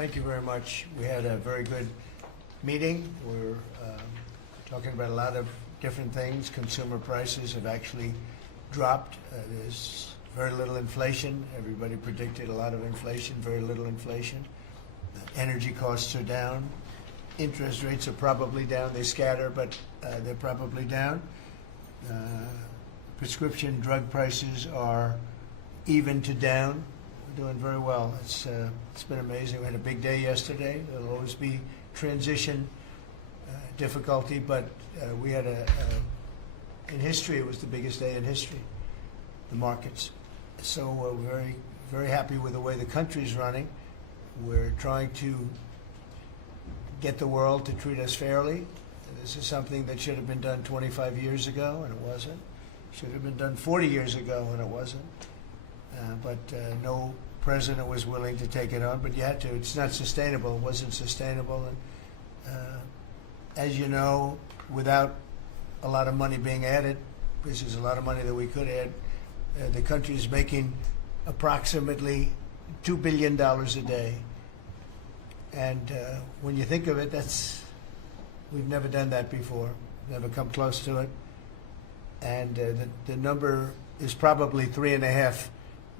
Thank you very much. We had a very good meeting. We're talking about a lot of different things. Consumer prices have actually dropped. There's very little inflation. Everybody predicted a lot of inflation, very little inflation. Energy costs are down. Interest rates are probably down. They scatter, but they're probably down. Prescription drug prices are even to down. We're doing very well. It's been amazing. We had a big day yesterday. There'll always be transition difficulty, but we had in history, it was the biggest day in history, the markets. So we're very, very happy with the way the country's running. We're trying to get the world to treat us fairly. This is something that should have been done 25 years ago, and it wasn't. Should have been done 40 years ago, and it wasn't. But no president was willing to take it on, but you had to. It's not sustainable. It wasn't sustainable. And as you know, without a lot of money being added, this is a lot of money that we could add, the country is making approximately $2 billion a day. And when you think of it, we've never done that before, never come close to it. And the number is probably $3.5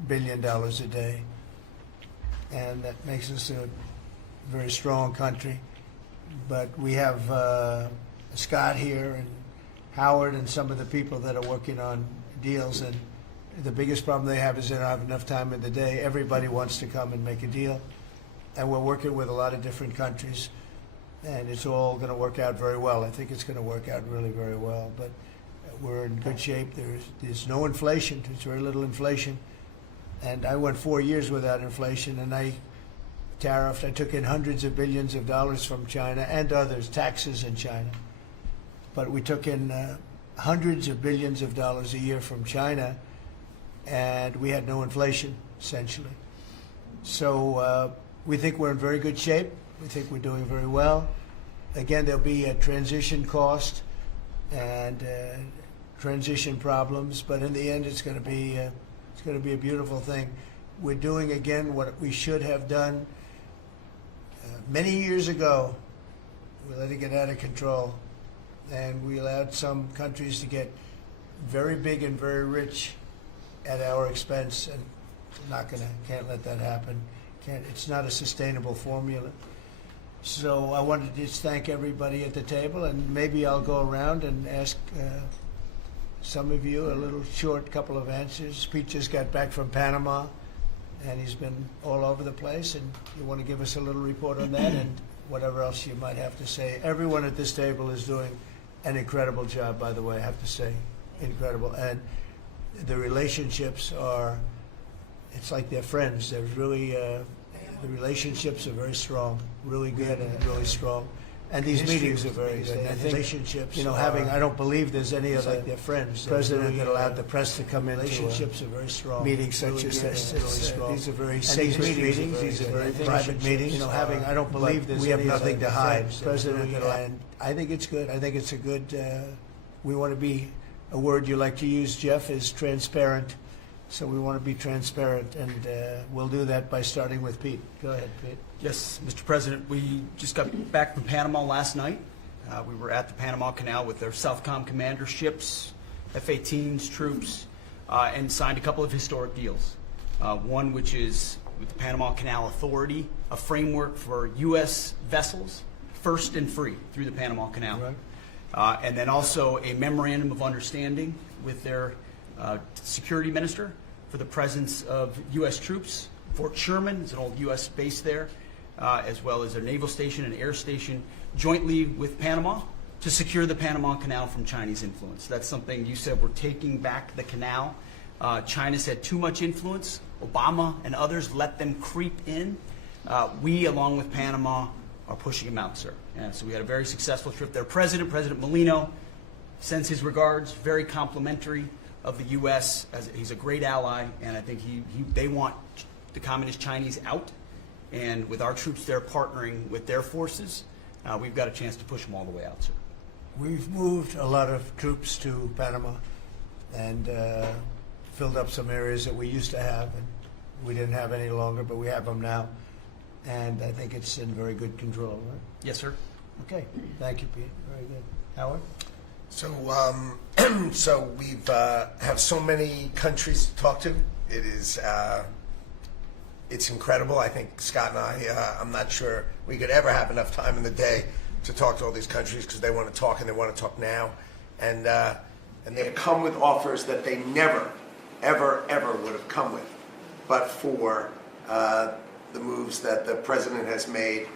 billion a day. And that makes us a very strong country. But we have Scott here and Howard and some of the people that are working on deals. And the biggest problem they have is they don't have enough time in the day. Everybody wants to come and make a deal. And we're working with a lot of different countries. And it's all going to work out very well. I think it's going to work out really very well. But we're in good shape. There's no inflation. There's very little inflation. And I went 4 years without inflation, and I tariffed. I took in hundreds of billions of dollars from China and others, taxes in China. But we took in hundreds of billions of dollars a year from China, and we had no inflation, essentially. So we think we're in very good shape. We think we're doing very well. Again, there'll be a transition cost and transition problems, but in the end, it's going to be a beautiful thing. We're doing again what we should have done many years ago. We let it get out of control, and we allowed some countries to get very big and very rich at our expense, and can't let that happen. It's not a sustainable formula. So I wanted to just thank everybody at the table, and maybe I'll go around and ask some of you a little short couple of answers. Pete just got back from Panama, and he's been all over the place, and you want to give us a little report on that and whatever else you might have to say. Everyone at this table is doing an incredible job, by the way, I have to say, incredible. And the relationships it's like they're friends. They're really, the relationships are very strong, really good and really strong. And these meetings are very good. I think, relationships, I don't believe there's any other like their friends. President that allowed the press to come into relationships are very strong. Meetings such as this, these are very safe meetings. These are very private meetings. I don't believe there's we have nothing to hide. President and I think it's good. I think it's a good. We want to be. A word you like to use, Jeff, is transparent. So we want to be transparent, and we'll do that by starting with Pete. Go ahead, Pete. Yes, Mr. President, we just got back from Panama last night. We were at the Panama Canal with their Southcom commander ships, F-18s, troops, and signed a couple of historic deals. One which is with the Panama Canal Authority, a framework for U.S. vessels, first and free through the Panama Canal. Right. And then also a memorandum of understanding with their security minister for the presence of U.S. troops. Fort Sherman is an old U.S. base there, as well as their naval station and air station, jointly with Panama to secure the Panama Canal from Chinese influence. That's something you said, we're taking back the canal. China's had too much influence. Obama and others let them creep in. We, along with Panama, are pushing them out, sir. And so we had a very successful trip there. President Molino sends his regards, very complimentary of the U.S. as he's a great ally, and I think they want the Communist Chinese out, and with our troops there partnering with their forces, we've got a chance to push them all the way out, sir. We've moved a lot of troops to Panama and filled up some areas that we used to have, and we didn't have any longer, but we have them now. and I think it's in very good control, right? Yes, sir. Okay, thank you, Pete. Very good. Howard? So, so we've have so many countries to talk to. It is, it's incredible. I think Scott and I, I'm not sure we could ever have enough time in the day to talk to all these countries because they want to talk and they want to talk now, and they've come with offers that they never, ever, ever would have come with, but for the moves that the president has made.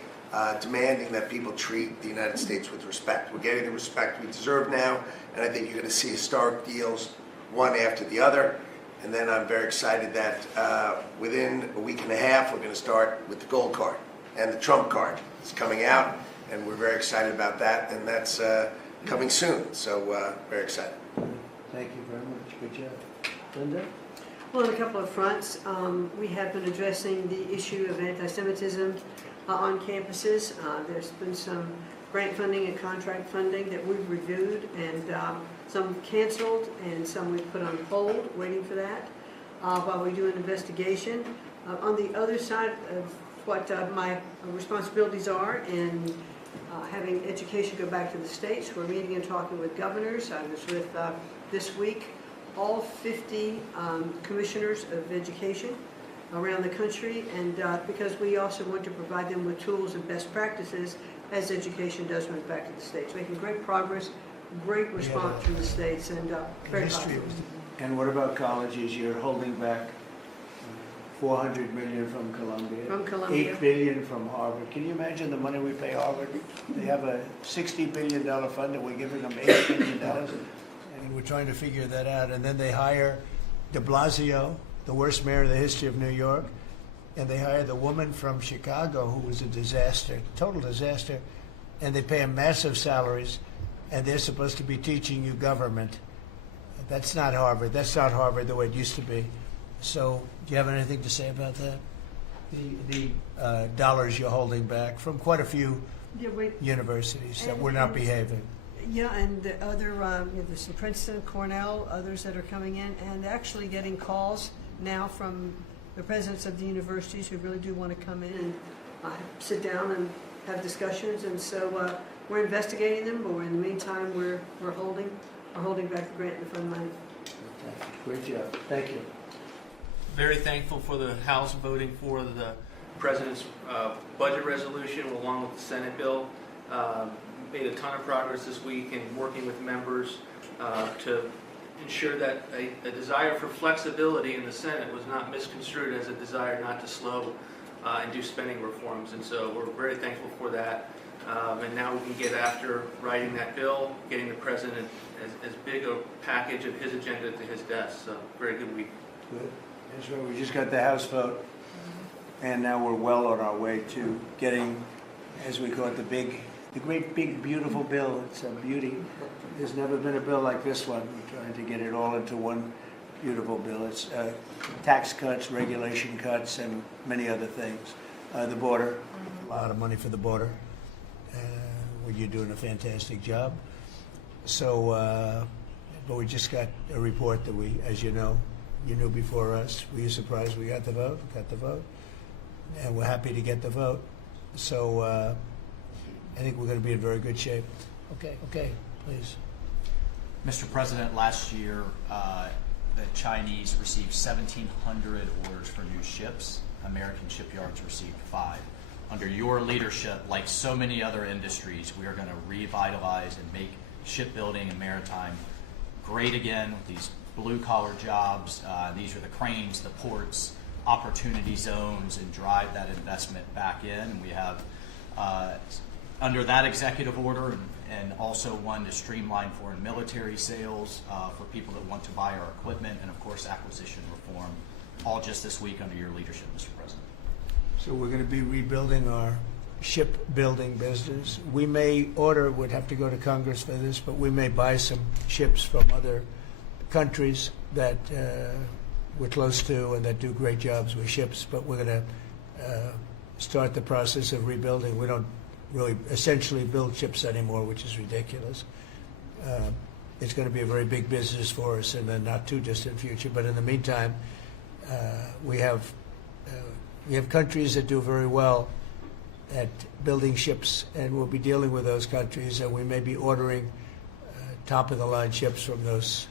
Demanding that people treat the United States with respect. We're getting the respect we deserve now, and I think you're going to see historic deals, one after the other. And then I'm very excited that within a week and a half, we're going to start with the gold card, and the Trump card is coming out, and we're very excited about that, and that's coming soon. So very excited. Thank you very much. Good job. Linda? Well, on a couple of fronts, we have been addressing the issue of anti-Semitism on campuses. There's been some grant funding and contract funding that we've reviewed, and some canceled and some we've put on hold, waiting for that, while we do an investigation. On the other side of what my responsibilities are in having education go back to the states, we're meeting and talking with governors. I was with, this week, all 50 commissioners of education around the country, and because we also want to provide them with tools and best practices as education does move back to the states. Making great progress, great response from the states, and very History. positive. And what about colleges? You're holding back $400 million from Columbia. From Columbia. $8 billion from Harvard. Can you imagine the money we pay Harvard? They have a $60 billion fund, and we're giving them $8 billion. And we're trying to figure that out. And then they hire de Blasio, the worst mayor in the history of New York, and they hire the woman from Chicago who was a disaster, total disaster, and they pay them massive salaries, and they're supposed to be teaching you government. That's not Harvard. That's not Harvard the way it used to be. So, do you have anything to say about that? The dollars you're holding back from quite a few Yeah, wait. universities that And- were not and- behaving. Yeah, and the other, there's the Princeton, Cornell, others that are coming in, and actually getting calls now from the presidents of the universities who really do want to come in and sit down and have discussions. And so we're investigating them, but in the meantime, we're holding back the grant and the fund money. Great job. Thank you. Very thankful for the House voting for the President's budget resolution along with the Senate bill. Made a ton of progress this week in working with members to ensure that a desire for flexibility in the Senate was not misconstrued as a desire not to slow and do spending reforms. And so we're very thankful for that. And now we can get after writing that bill, getting the President as big a package of his agenda to his desk. So very good week. Good. That's right. We just got the House vote, and now we're well on our way to getting, as we call it, the great big beautiful bill. It's a beauty. There's never been a bill like this one. We're trying to get it all into one beautiful bill. It's tax cuts, regulation cuts, and many other things. The border. A lot of money for the border. Well, you're doing a fantastic job. So, but we just got a report that we, as you know, you knew before us. Were you surprised we got the vote? Got the vote. And we're happy to get the vote. So I think we're going to be in very good shape. Okay, please. Mr. President, last year the Chinese received 1,700 orders for new ships. American shipyards received 5. Under your leadership, like so many other industries, we are going to revitalize and make shipbuilding and maritime great again with these blue-collar jobs. These are the cranes, the ports, opportunity zones, and drive that investment back in. And we have, under that executive order, and also one to streamline foreign military sales for people that want to buy our equipment, and of course acquisition reform, all just this week under your leadership, Mr. President. So we're going to be rebuilding our shipbuilding business. We may order, would have to go to Congress for this, but we may buy some ships from other countries that we're close to and that do great jobs with ships, but we're going to start the process of rebuilding. We don't really essentially build ships anymore, which is ridiculous. It's going to be a very big business for us in the not too distant future, but in the meantime, we have We have countries that do very well at building ships, and we'll be dealing with those countries, and we may be ordering top-of-the-line ships from those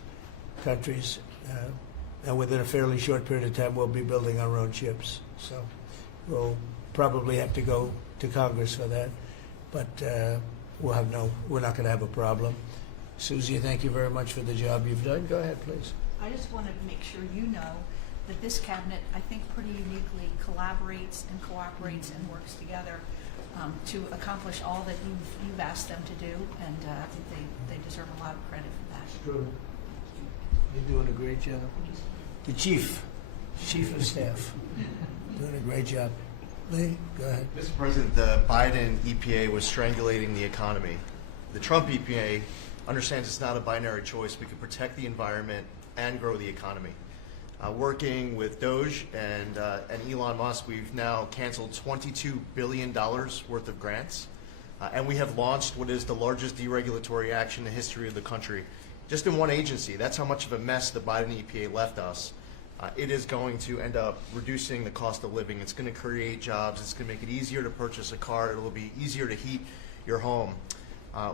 countries. And within a fairly short period of time, we'll be building our own ships. So we'll probably have to go to Congress for that, but we're not going to have a problem. Susie, thank you very much for the job you've done. Go ahead, please. I just wanted to make sure you know that this cabinet, I think, pretty uniquely collaborates and cooperates and works together to accomplish all that you've asked them to do, and I think they deserve a lot of credit for that. True. You're doing a great job. The chief of staff, doing a great job. Lee, go ahead. Mr. President, the Biden EPA was strangulating the economy. The Trump EPA understands it's not a binary choice. We can protect the environment and grow the economy. Working with Doge and Elon Musk, we've now canceled $22 billion worth of grants, and we have launched what is the largest deregulatory action in the history of the country, just in one agency. That's how much of a mess the Biden EPA left us. It is going to end up reducing the cost of living. It's going to create jobs. It's going to make it easier to purchase a car. It will be easier to heat your home.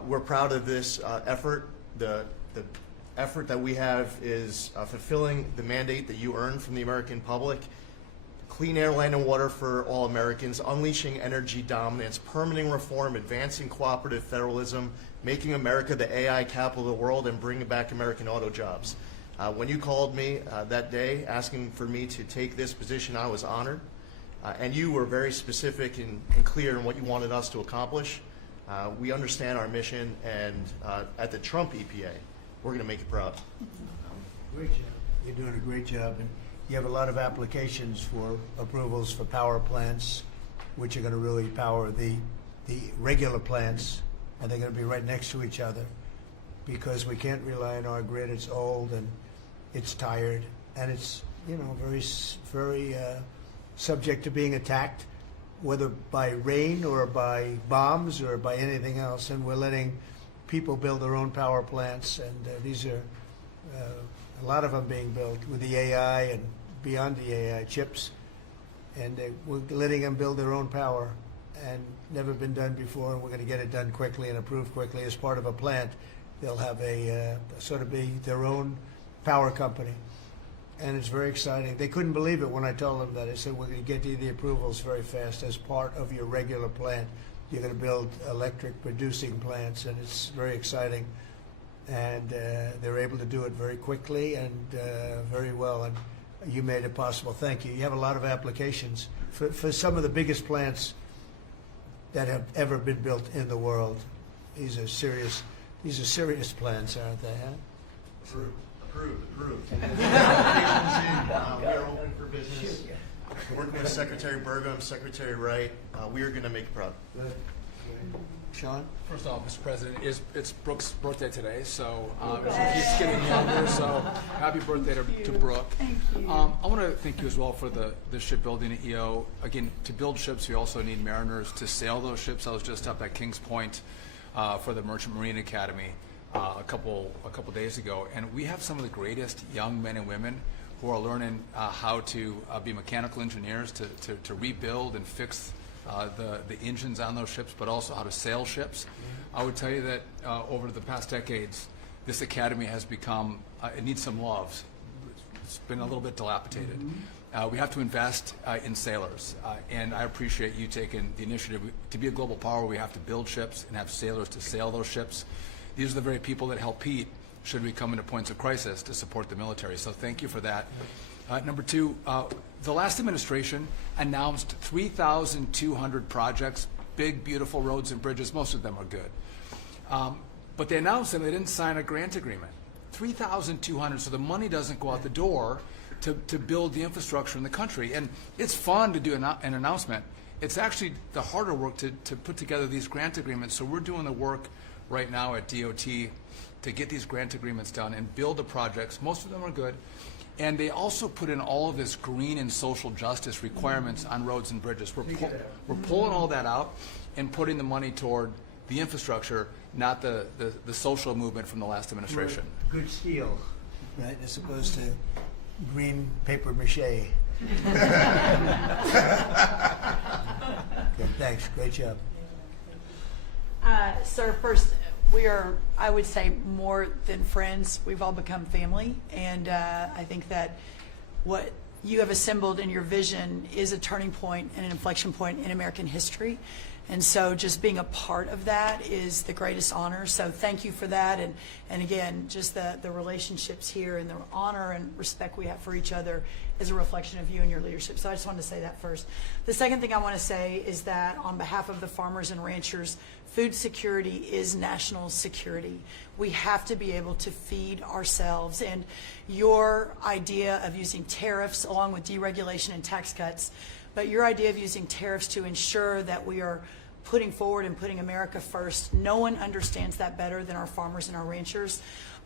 We're proud of this effort. The effort that we have is fulfilling the mandate that you earned from the American public. Clean air, land, and water for all Americans, unleashing energy dominance, permitting reform, advancing cooperative federalism, making America the AI capital of the world, and bringing back American auto jobs. When you called me that day asking for me to take this position, I was honored. And you were very specific and clear in what you wanted us to accomplish. We understand our mission, and at the Trump EPA, we're going to make it proud. Great job. You're doing a great job. And you have a lot of applications for approvals for power plants, which are going to really power the regular plants, and they're going to be right next to each other, because we can't rely on our grid. It's old and it's tired, and it's very subject to being attacked, whether by rain or by bombs or by anything else. And we're letting people build their own power plants, and these are a lot of them being built with the AI and beyond the AI chips, and we're letting them build their own power, and never been done before, and we're going to get it done quickly and approved quickly as part of a plant. They'll have a sort of be their own power company, and it's very exciting. They couldn't believe it when I told them that. I said, we're going to get you the approvals very fast as part of your regular plant. You're going to build electric producing plants, and it's very exciting. And they're able to do it very quickly and very well, and you made it possible. Thank you. You have a lot of applications for some of the biggest plants that have ever been built in the world. These are serious plants, aren't they? Huh? Approved. We are open for business. Working with Secretary Burgum, Secretary Wright, we are going to make it proud. Good. Sean? First off, Mr. President, it's Brooke's birthday today, so he's getting younger, so happy birthday to Brooke. Thank you. I want to thank you as well for the shipbuilding at EO. Again, to build ships, we also need mariners to sail those ships. I was just up at Kings Point for the Merchant Marine Academy a couple days ago, and we have some of the greatest young men and women who are learning how to be mechanical engineers, to rebuild and fix the engines on those ships, but also how to sail ships. I would tell you that over the past decades, this academy has become, it needs some love. It's been a little bit dilapidated. We have to invest in sailors, and I appreciate you taking the initiative. To be a global power, we have to build ships and have sailors to sail those ships. These are the very people that help Pete should we come into points of crisis to support the military. So thank you for that. Number two, the last administration announced 3,200 projects, big, beautiful roads and bridges. Most of them are good. But they announced them, they didn't sign a grant agreement. 3,200, so the money doesn't go out the door to build the infrastructure in the country. And it's fun to do an announcement. It's actually the harder work to put together these grant agreements. So we're doing the work right now at DOT to get these grant agreements done and build the projects. Most of them are good. And they also put in all of this green and social justice requirements on roads and bridges. We're pulling all that out and putting the money toward the infrastructure, not the social movement from the last administration. Good steel, right, as opposed to green paper mache. Okay, thanks, great job. Sir, first, we are, I would say, more than friends. We've all become family. And I think that what you have assembled in your vision is a turning point and an inflection point in American history. And so just being a part of that is the greatest honor. So thank you for that. And again, just the relationships here and the honor and respect we have for each other is a reflection of you and your leadership. So I just wanted to say that first. The second thing I want to say is that on behalf of the farmers and ranchers, food security is national security. We have to be able to feed ourselves. And your idea of using tariffs along with deregulation and tax cuts, but your idea of using tariffs to ensure that we are putting forward and putting America first, no one understands that better than our farmers and our ranchers.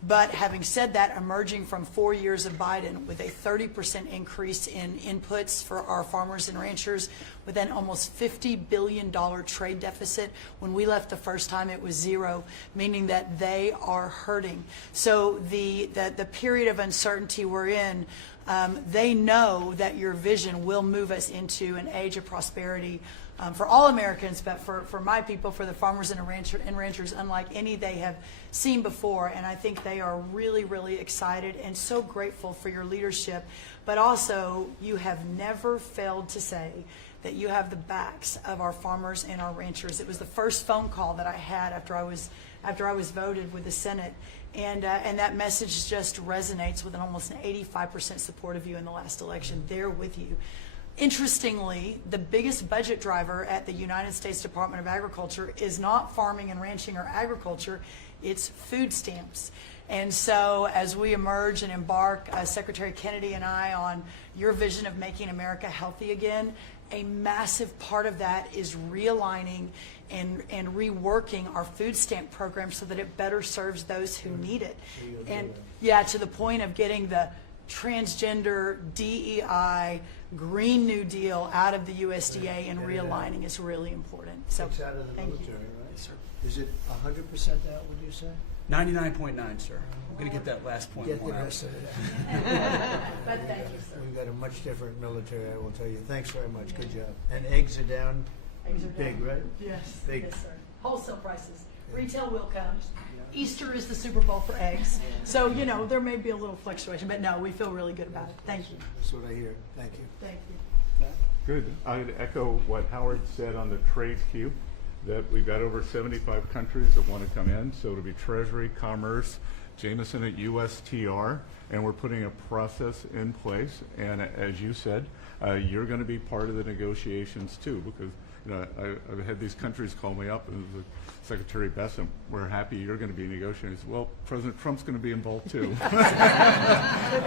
But having said that, emerging from 4 years of Biden with a 30% increase in inputs for our farmers and ranchers, with an almost $50 billion trade deficit. When we left the first time, it was zero, meaning that they are hurting. So the period of uncertainty we're in, they know that your vision will move us into an age of prosperity for all Americans, but for my people, for the farmers and ranchers, unlike any they have seen before. And I think they are really, really excited and so grateful for your leadership. But also, you have never failed to say that you have the backs of our farmers and our ranchers. It was the first phone call that I had after I was voted with the Senate. And that message just resonates with almost an 85% support of you in the last election. They're with you. Interestingly, the biggest budget driver at the United States Department of Agriculture is not farming and ranching or agriculture, it's food stamps. And so as we emerge and embark, Secretary Kennedy and I, on your vision of making America healthy again, a massive part of that is realigning and reworking our food stamp program so that it better serves those who need it. And yeah, to the point of getting the transgender, DEI, Green New Deal out of the USDA and realigning is really important. So It's out of the thank you. military, right? Yes, sir. Is it 100% out, would you say? 99.9, sir. I'm going to get that last point. Get the one out. rest of it. But thank you, sir. We've got a much different military, I will tell you. Thanks very much, good job. And eggs are down, Eggs are big, down. right? Yes, Big. yes, sir. Wholesale prices. Retail will come. Easter is the Super Bowl for eggs. So, you know, there may be a little fluctuation, but no, we feel really good about it. Thank you. That's what I hear. Thank you. Thank you. Good. I'd echo what Howard said on the trade queue, that we've got over 75 countries that want to come in. So it'll be Treasury, Commerce, Jameson at USTR, and we're putting a process in place. And as you said, you're going to be part of the negotiations too, because you know, I've had these countries call me up and the Secretary Bessent, we're happy you're going to be negotiating. Well, President Trump's going to be involved too.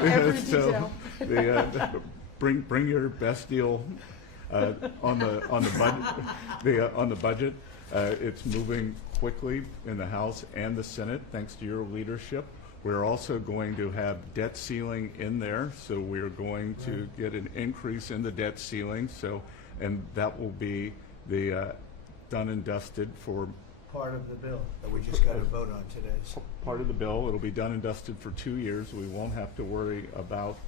Every So detail. bring your best deal on the budget. It's moving quickly in the House and the Senate thanks to your leadership. We're also going to have debt ceiling in there, so we're going to get an increase in the debt ceiling. So, and that will be the done and dusted for Part of the bill that we just got to vote on today. So part of the bill. It'll be done and dusted for 2 years. We won't have to worry about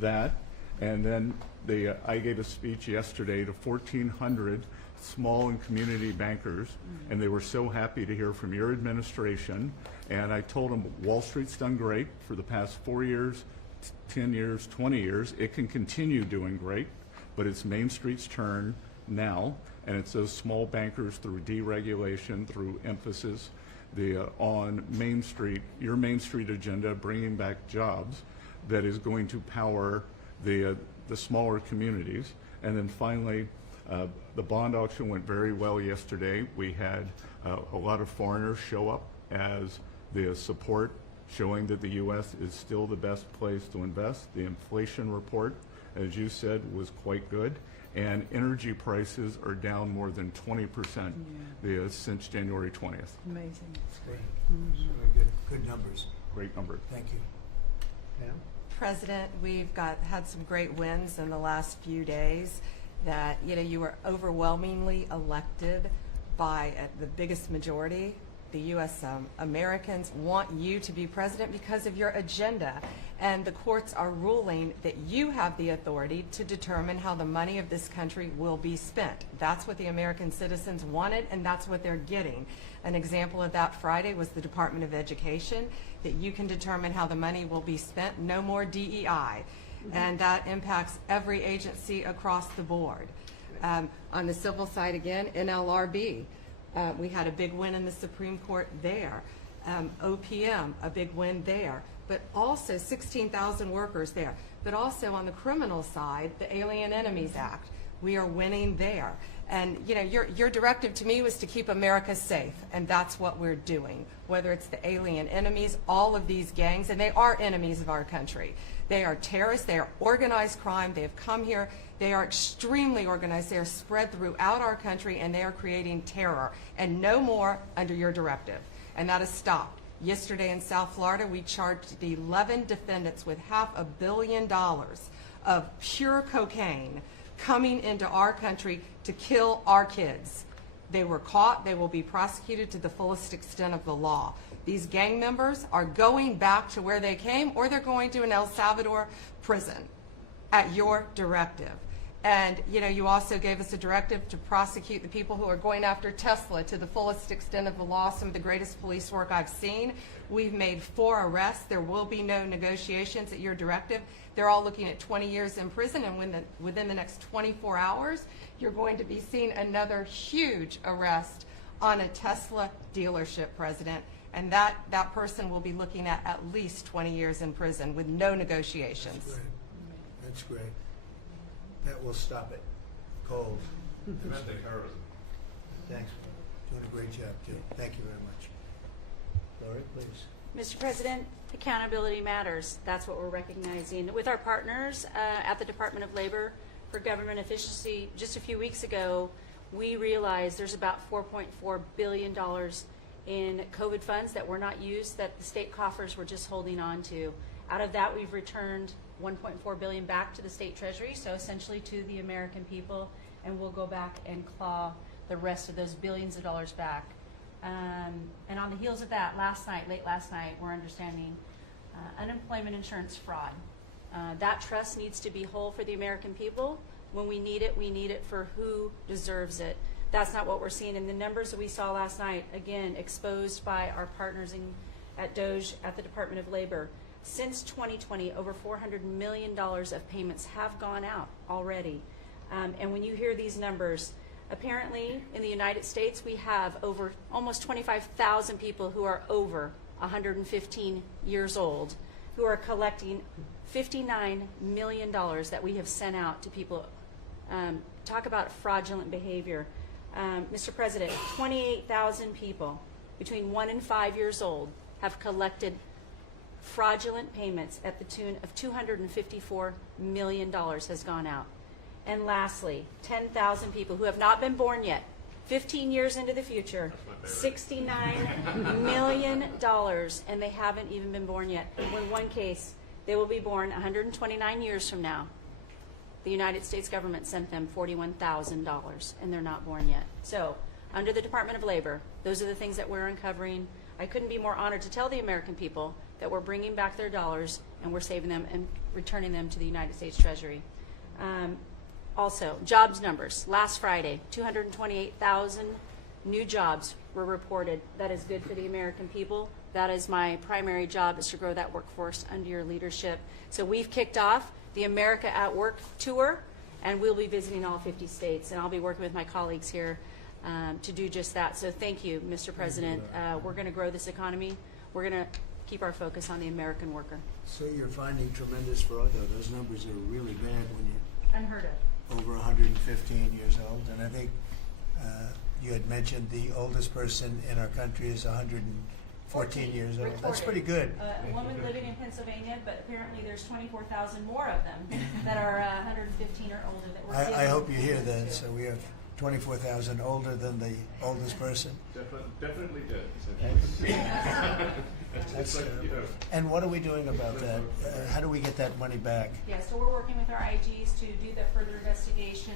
that. And then I gave a speech yesterday to 1,400 small and community bankers, and they were so happy to hear from your administration. And I told them Wall Street's done great for the past 4 years, 10 years, 20 years. It can continue doing great, but it's Main Street's turn now, and it's those small bankers through deregulation, through emphasis on Main Street, your Main Street agenda, bringing back jobs, that is going to power the smaller communities. And then finally, the bond auction went very well yesterday. We had a lot of foreigners show up as the support, showing that the U.S. is still the best place to invest. The inflation report, as you said, was quite good. And energy prices are down more than 20% since January 20th. Amazing. great. Very good numbers. Great number. Thank you. Pam? President, we've had some great wins in the last few days. That you were overwhelmingly elected by the biggest majority. The U.S. Americans want you to be president because of your agenda. And the courts are ruling that you have the authority to determine how the money of this country will be spent. That's what the American citizens wanted, and that's what they're getting. An example of that Friday was the Department of Education, that you can determine how the money will be spent. No more DEI. And that impacts every agency across the board. On the civil side again, NLRB, we had a big win in the Supreme Court there. OPM, a big win there. But also 16,000 workers there. But also on the criminal side, the Alien Enemies Act, we are winning there. And you know, your directive to me was to keep America safe, and that's what we're doing. Whether it's the alien enemies, all of these gangs, and they are enemies of our country. They are terrorists, they are organized crime, they have come here, they are extremely organized, they are spread throughout our country, and they are creating terror. And no more under your directive. And that has stopped. Yesterday in South Florida, we charged the 11 defendants with $500 million of pure cocaine coming into our country to kill our kids. They were caught. They will be prosecuted to the fullest extent of the law. These gang members are going back to where they came, or they're going to an El Salvador prison at your directive. And you know, you also gave us a directive to prosecute the people who are going after Tesla to the fullest extent of the law, some of the greatest police work I've seen. We've made 4 arrests. There will be no negotiations at your directive. They're all looking at 20 years in prison, and within the next 24 hours, you're going to be seeing another huge arrest on a Tesla dealership, President. And that person will be looking at least 20 years in prison with no negotiations. That's great. That's great. That will stop it. Cold. Thanks. Doing a great job, too. Thank you very much. Lori, please. Mr. President, accountability matters. That's what we're recognizing. With our partners at the Department of Labor for Government Efficiency, just a few weeks ago, we realized there's about $4.4 billion in COVID funds that were not used, that the state coffers were just holding on to. Out of that, we've returned $1.4 billion back to the state treasury, so essentially to the American people, and we'll go back and claw the rest of those billions of dollars back. And on the heels of that, late last night, we're understanding unemployment insurance fraud. That trust needs to be whole for the American people. When we need it for who deserves it. That's not what we're seeing in the numbers that we saw last night, again, exposed by our partners at DOJ at the Department of Labor. Since 2020, over $400 million of payments have gone out already. And when you hear these numbers, apparently in the United States, we have over almost 25,000 people who are over 115 years old who are collecting $59 million that we have sent out to people. Talk about fraudulent behavior. Mr. President, 28,000 people between 1 and 5 years old have collected fraudulent payments at the tune of $254 million has gone out. And lastly, 10,000 people who have not been born yet, 15 years into the future, $69 million, and they haven't even been born yet. In one case, they will be born 129 years from now. The United States government sent them $41,000, and they're not born yet. So, under the Department of Labor, those are the things that we're uncovering. I couldn't be more honored to tell the American people that we're bringing back their dollars and we're saving them and returning them to the United States Treasury. Also, jobs numbers. Last Friday, 228,000 new jobs were reported. That is good for the American people. That is my primary job, is to grow that workforce under your leadership. So we've kicked off the America at Work tour, and we'll be visiting all 50 states, and I'll be working with my colleagues here to do just that. So thank you, Mr. President. We're going to grow this economy. We're going to keep our focus on the American worker. So you're finding tremendous fraud, though. Those numbers are really bad when you're Unheard of. over 115 years old. And I think you had mentioned the oldest person in our country is 114 years old. That's pretty good. A woman living in Pennsylvania, but apparently there's 24,000 more of them that are 115 or older that we're I giving hope you hear assistance that. to. So we have 24,000 older than the oldest person. Definitely did. That's, and what are we doing about that? How do we get that money back? Yeah, so we're working with our IGs to do the further investigation.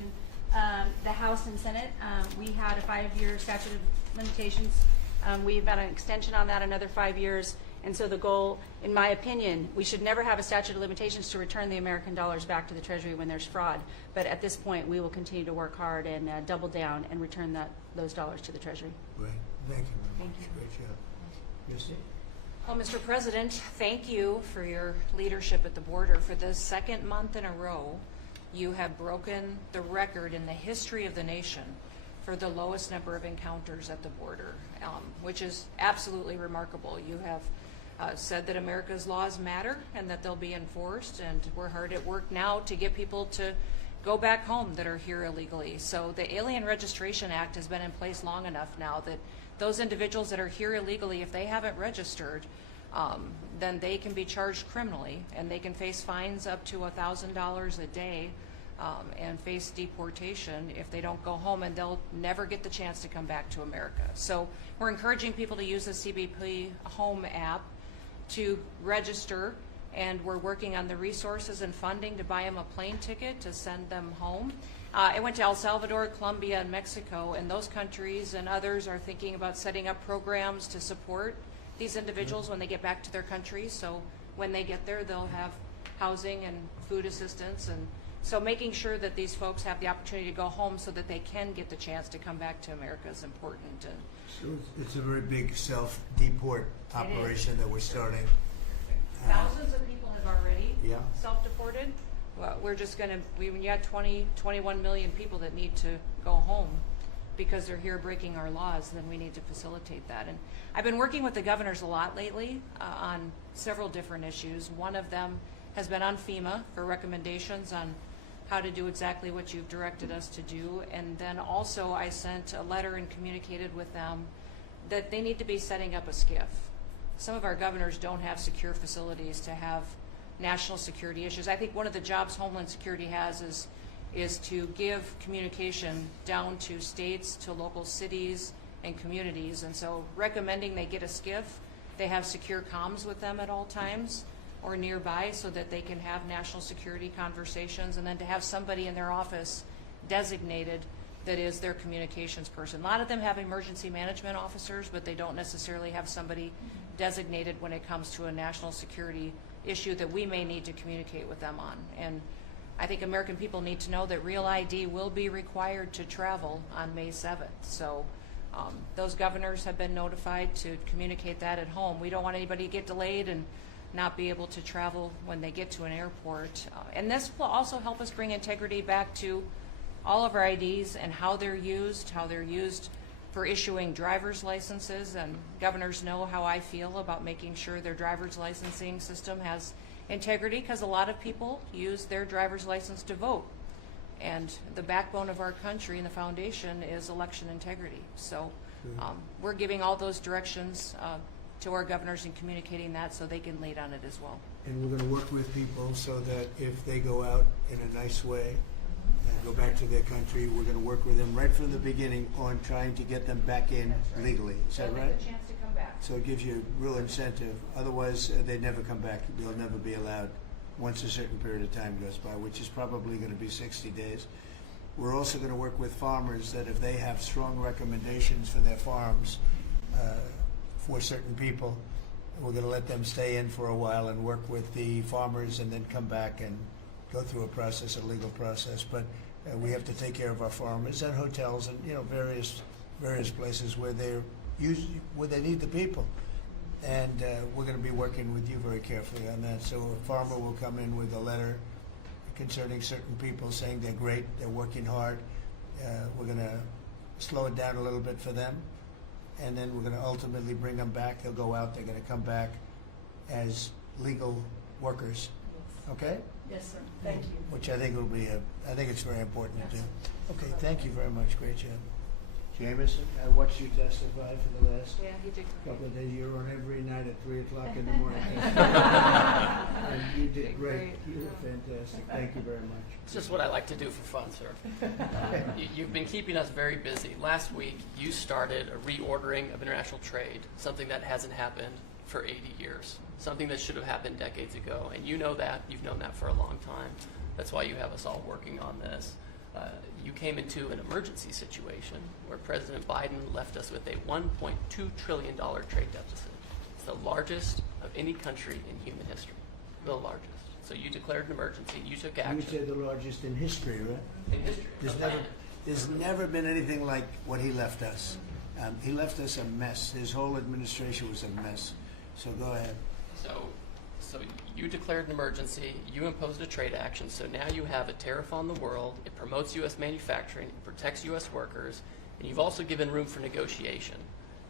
The House and Senate, we had a 5-year statute of limitations. We've got an extension on that, another 5 years, And so the goal, in my opinion, we should never have a statute of limitations to return the American dollars back to the Treasury when there's fraud. But at this point, we will continue to work hard and double down and return those dollars to the Treasury. Great, thank you very Thank much. you. Great job. Yes, Well, Mr. President, thank you for your leadership at the border. For the second month in a row, you have broken the record in the history of the nation for the lowest number of encounters at the border, which is absolutely remarkable. You have said that America's laws matter and that they'll be enforced, and we're hard at work now to get people to go back home that are here illegally. So the Alien Registration Act has been in place long enough now that those individuals that are here illegally, if they haven't registered, then they can be charged criminally, and they can face fines up to $1,000 a day and face deportation if they don't go home, and they'll never get the chance to come back to America. So we're encouraging people to use the CBP Home app to register, and we're working on the resources and funding to buy them a plane ticket to send them home. I went to El Salvador, Colombia, and Mexico, and those countries and others are thinking about setting up programs to support these individuals when they get back to their countries. So when they get there, they'll have housing and food assistance, and so making sure that these folks have the opportunity to go home so that they can get the chance to come back to America is important. And So it's a very big self-deport operation that we're starting. thousands of people have already Yeah. self-deported. Well, we're just going to, when you have 21 million people that need to go home because they're here breaking our laws, then we need to facilitate that. And I've been working with the governors a lot lately on several different issues. One of them has been on FEMA for recommendations on how to do exactly what you've directed us to do. And then also I sent a letter and communicated with them that they need to be setting up a SCIF. Some of our governors don't have secure facilities to have national security issues. I think one of the jobs Homeland Security has is to give communication down to states, to local cities and communities. And so recommending they get a SCIF, they have secure comms with them at all times or nearby so that they can have national security conversations, and then to have somebody in their office designated that is their communications person. A lot of them have emergency management officers, but they don't necessarily have somebody designated when it comes to a national security issue that we may need to communicate with them on. And I think American people need to know that Real ID will be required to travel on May 7th. So those governors have been notified to communicate that at home. We don't want anybody to get delayed and not be able to travel when they get to an airport. And this will also help us bring integrity back to all of our IDs and how they're used for issuing driver's licenses. And governors know how I feel about making sure their driver's licensing system has integrity, because a lot of people use their driver's license to vote. And the backbone of our country and the foundation is election integrity. So we're giving all those directions to our governors and communicating that so they can lead on it as well. And we're going to work with people so that if they go out in a nice way and go back to their country, we're going to work with them right from the beginning on trying to get them back in legally. Is that right? A chance to come back. So it gives you real incentive. Otherwise, they'd never come back. They'll never be allowed once a certain period of time goes by, which is probably going to be 60 days. We're also going to work with farmers that if they have strong recommendations for their farms for certain people, we're going to let them stay in for a while and work with the farmers and then come back and go through a process, a legal process. But we have to take care of our farmers and hotels and various places where where they need the people. And we're going to be working with you very carefully on that. So a farmer will come in with a letter concerning certain people saying they're great, they're working hard. We're going to slow it down a little bit for them. And then we're going to ultimately bring them back. They'll go out, they're going to come back as legal workers. Okay? Yes, sir. Thank you. Which I think will be I think it's very important to do. Okay, thank you very much. Great job. Jameson, I watched you testify for the last he did. couple of days. You were on every night at 3 o'clock in the morning. And you did great. You were fantastic. Thank you very much. It's just what I like to do for fun, sir. You've been keeping us very busy. Last week, you started a reordering of international trade, something that hasn't happened for 80 years, something that should have happened decades ago. And you know that. You've known that for a long time. That's why you have us all working on this. You came into an emergency situation where President Biden left us with a $1.2 trillion trade deficit. It's the largest of any country in human history, the largest. So you declared an emergency, you took You action. said the largest in history, right? In history. There's never been anything like what he left us. He left us a mess. His whole administration was a mess. So go ahead. So you declared an emergency, you imposed a trade action, so now you have a tariff on the world, it promotes U.S. manufacturing, it protects U.S. workers, and you've also given room for negotiation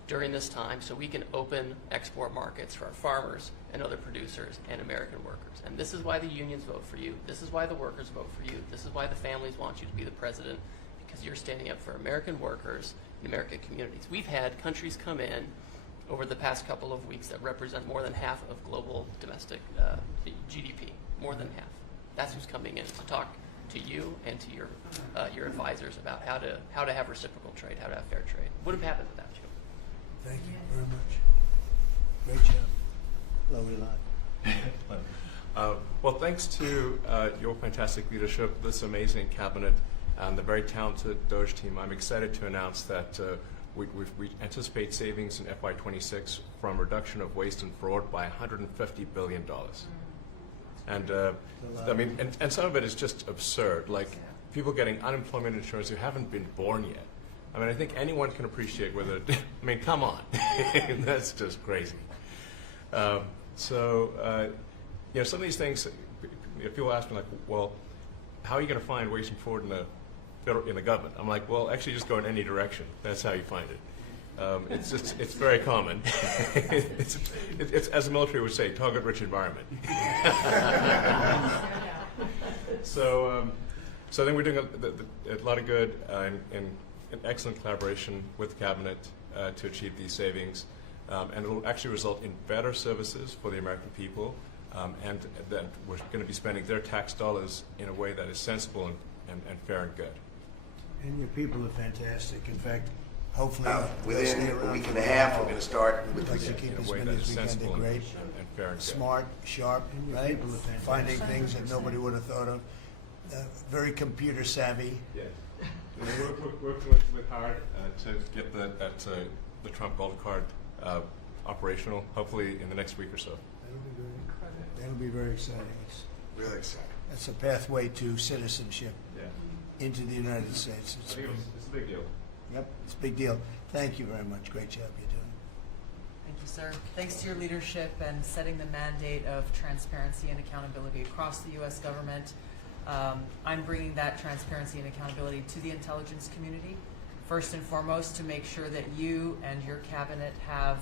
during this time so we can open export markets for our farmers and other producers and American workers. And this is why the unions vote for you, this is why the workers vote for you, this is why the families want you to be the president, because you're standing up for American workers and American communities. We've had countries come in over the past couple of weeks that represent more than half of global domestic GDP, more than half. That's who's coming in to talk to you and to your advisors about how to have reciprocal trade, how to have fair trade. Would have happened without you. Thank you very much. Great job. Lovely lot. Well, thanks to your fantastic leadership, this amazing cabinet, and the very talented DOGE team, I'm excited to announce that we anticipate savings in FY26 from reduction of waste and fraud by $150 billion. And I mean, and some of it is just absurd, like people getting unemployment insurance who haven't been born yet. I mean, I think anyone can appreciate whether, I mean, come on, that's just crazy. You know, some of these things, people ask me like, well, how are you going to find waste and fraud in the government? I'm like, well, actually just go in any direction. That's how you find it. It's very common. it's, as the military would say, target-rich environment. So I think we're doing a lot of good and excellent collaboration with the cabinet to achieve these savings. And it will actually result in better services for the American people, and that we're going to be spending their tax dollars in a way that is sensible and fair and good. And your people are fantastic. In fact, hopefully Within a week and a half, we're going to start with like to keep as many as we can. They're great, and fair and good. smart, sharp, right? people are fantastic. Finding things that nobody would have thought of. Very computer savvy. Yes. We're working with hard to get the Trump Gold Card operational, hopefully in the next week or so. That'll be very exciting. It's really exciting. That's a pathway to citizenship into the United States. It's a big deal. Yep, it's a big deal. Thank you very much. Great job you're doing. Thank you, sir. Thanks to your leadership and setting the mandate of transparency and accountability across the U.S. government. I'm bringing that transparency and accountability to the intelligence community, first and foremost to make sure that you and your cabinet have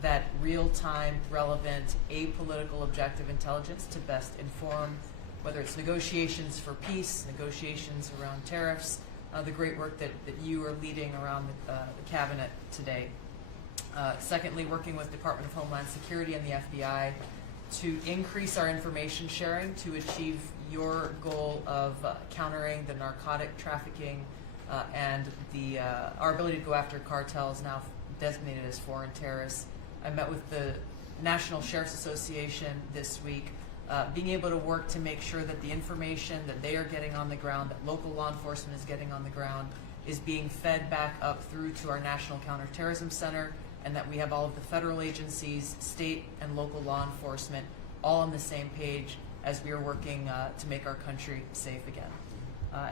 that real-time, relevant, apolitical, objective intelligence to best inform whether it's negotiations for peace, negotiations around tariffs, the great work that you are leading around the cabinet today. Secondly, working with Department of Homeland Security and the FBI to increase our information sharing to achieve your goal of countering the narcotic trafficking and our ability to go after cartels now designated as foreign terrorists. I met with the National Sheriff's Association this week, being able to work to make sure that the information that they are getting on the ground, that local law enforcement is getting on the ground, is being fed back up through to our National Counterterrorism Center, and that we have all of the federal agencies, state and local law enforcement, all on the same page as we are working to make our country safe again.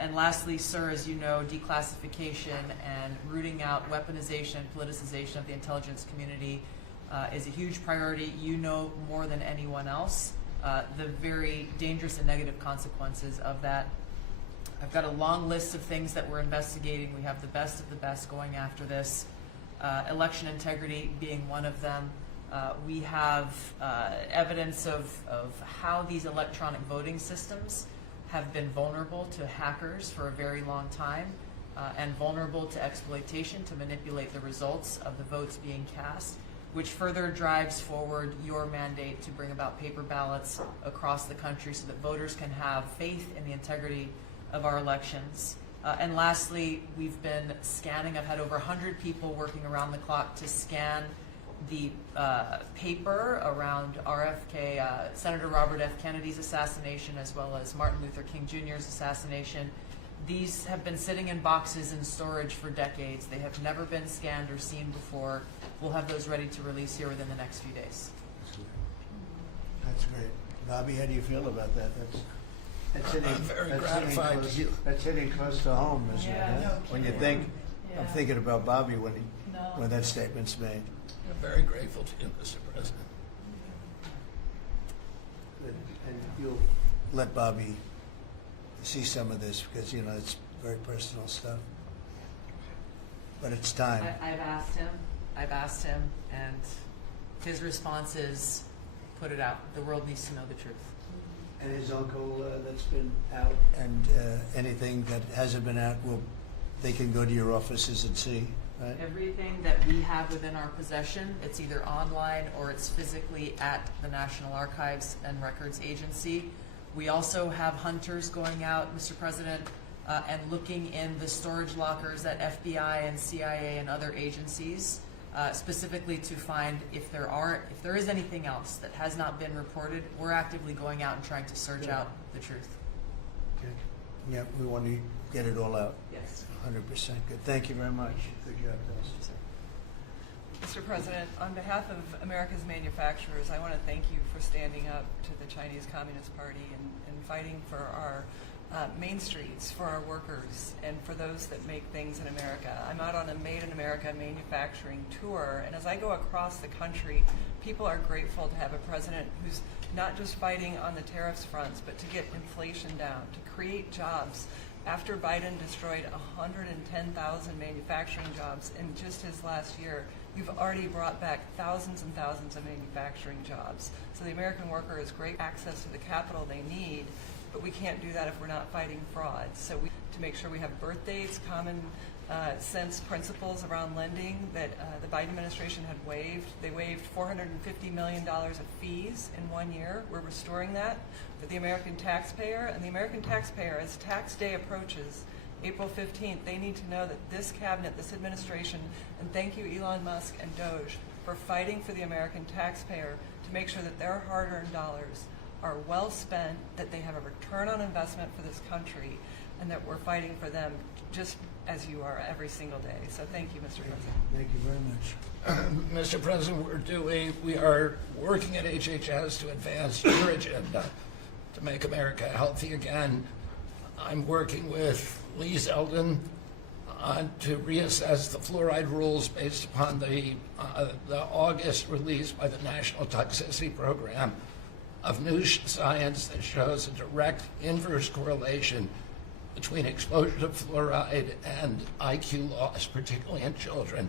And lastly, sir, as you know, declassification and rooting out weaponization and politicization of the intelligence community is a huge priority. You know more than anyone else the very dangerous and negative consequences of that. I've got a long list of things that we're investigating. We have the best of the best going after this. Election integrity being one of them. We have evidence of how these electronic voting systems have been vulnerable to hackers for a very long time and vulnerable to exploitation to manipulate the results of the votes being cast, which further drives forward your mandate to bring about paper ballots across the country so that voters can have faith in the integrity of our elections. And lastly, we've been scanning. I've had over 100 people working around the clock to scan the paper around RFK, Senator Robert F. Kennedy's assassination, as well as Martin Luther King Jr.'s assassination. These have been sitting in boxes in storage for decades. They have never been scanned or seen before. We'll have those ready to release here within the next few days. That's great. Bobby, how do you feel about that? That's hitting, I'm very that's gratified hitting to close, hear. that's hitting close to home, isn't it? Yeah, huh? no When you kidding. think, I'm Yeah. thinking about Bobby when No. when that statement's made. I'm very grateful to you, Mr. President. And you'll let Bobby see some of this because, you know, it's very personal stuff. But it's time. I've asked him, and his response is, put it out. The world needs to know the truth. And his uncle that's been out, and anything that hasn't been out, they can go to your offices and see, right? Everything that we have within our possession, it's either online or it's physically at the National Archives and Records Agency. We also have hunters going out, Mr. President, and looking in the storage lockers at FBI and CIA and other agencies, specifically to find if there is anything else that has not been reported. We're actively going out and trying to search out the truth. Okay. Yeah, we want to get it all out. Yes. 100% good. Thank you very much. Good job, Dennis. Mr. President, on behalf of America's manufacturers, I want to thank you for standing up to the Chinese Communist Party and fighting for our main streets, for our workers, and for those that make things in America. I'm out on a Made in America manufacturing tour, and as I go across the country, people are grateful to have a president who's not just fighting on the tariffs fronts, but to get inflation down, to create jobs. After Biden destroyed 110,000 manufacturing jobs in just his last year, you've already brought back thousands and thousands of manufacturing jobs. So the American worker has great access to the capital they need, but we can't do that if we're not fighting fraud. So to make sure we have birth dates, common sense principles around lending that the Biden administration had waived. They waived $450 million of fees in 1 year. We're restoring that for the American taxpayer. And the American taxpayer, as tax day approaches, April 15th, they need to know that this cabinet, this administration, and thank you Elon Musk and Doge for fighting for the American taxpayer to make sure that their hard-earned dollars are well spent, that they have a return on investment for this country, and that we're fighting for them just as you are every single day. So thank you, Mr. President. Thank you very much. Mr. President, we are working at HHS to advance your agenda to make America healthy again. I'm working with Lee Zeldin to reassess the fluoride rules based upon the August release by the National Toxicity Program of new science that shows a direct inverse correlation between exposure to fluoride and IQ loss, particularly in children.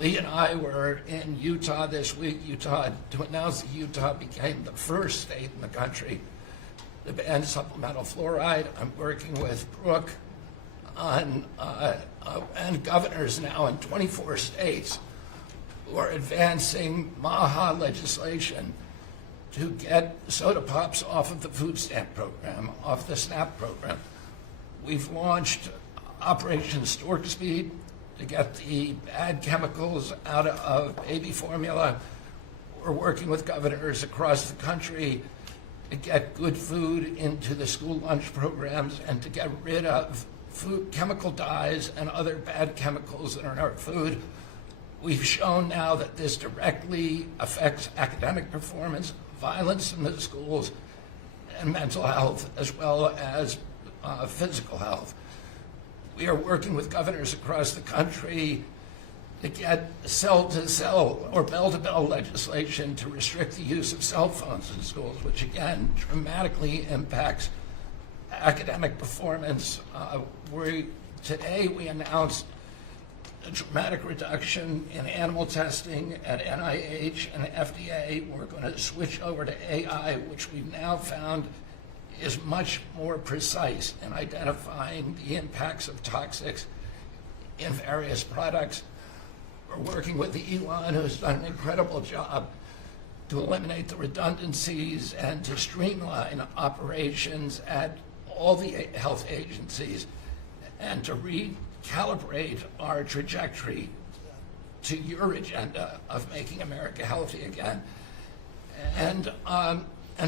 Lee and I were in Utah this week, to announce that Utah became the first state in the country to ban supplemental fluoride. I'm working with Brooke on, and governors now in 24 states who are advancing MAHA legislation to get soda pops off of the food stamp program, off the SNAP program. We've launched Operation Stork Speed to get the bad chemicals out of baby formula. We're working with governors across the country to get good food into the school lunch programs and to get rid of food chemical dyes and other bad chemicals that are in our food. We've shown now that this directly affects academic performance, violence in the schools, and mental health, as well as physical health. We are working with governors across the country to get cell-to-cell or bell-to-bell legislation to restrict the use of cell phones in schools, which again dramatically impacts academic performance. Today we announced a dramatic reduction in animal testing at NIH and FDA. We're going to switch over to AI, which we've now found is much more precise in identifying the impacts of toxics in various products. We're working with Elon, who's done an incredible job to eliminate the redundancies and to streamline operations at all the health agencies and to recalibrate our trajectory to your agenda of making America healthy again. And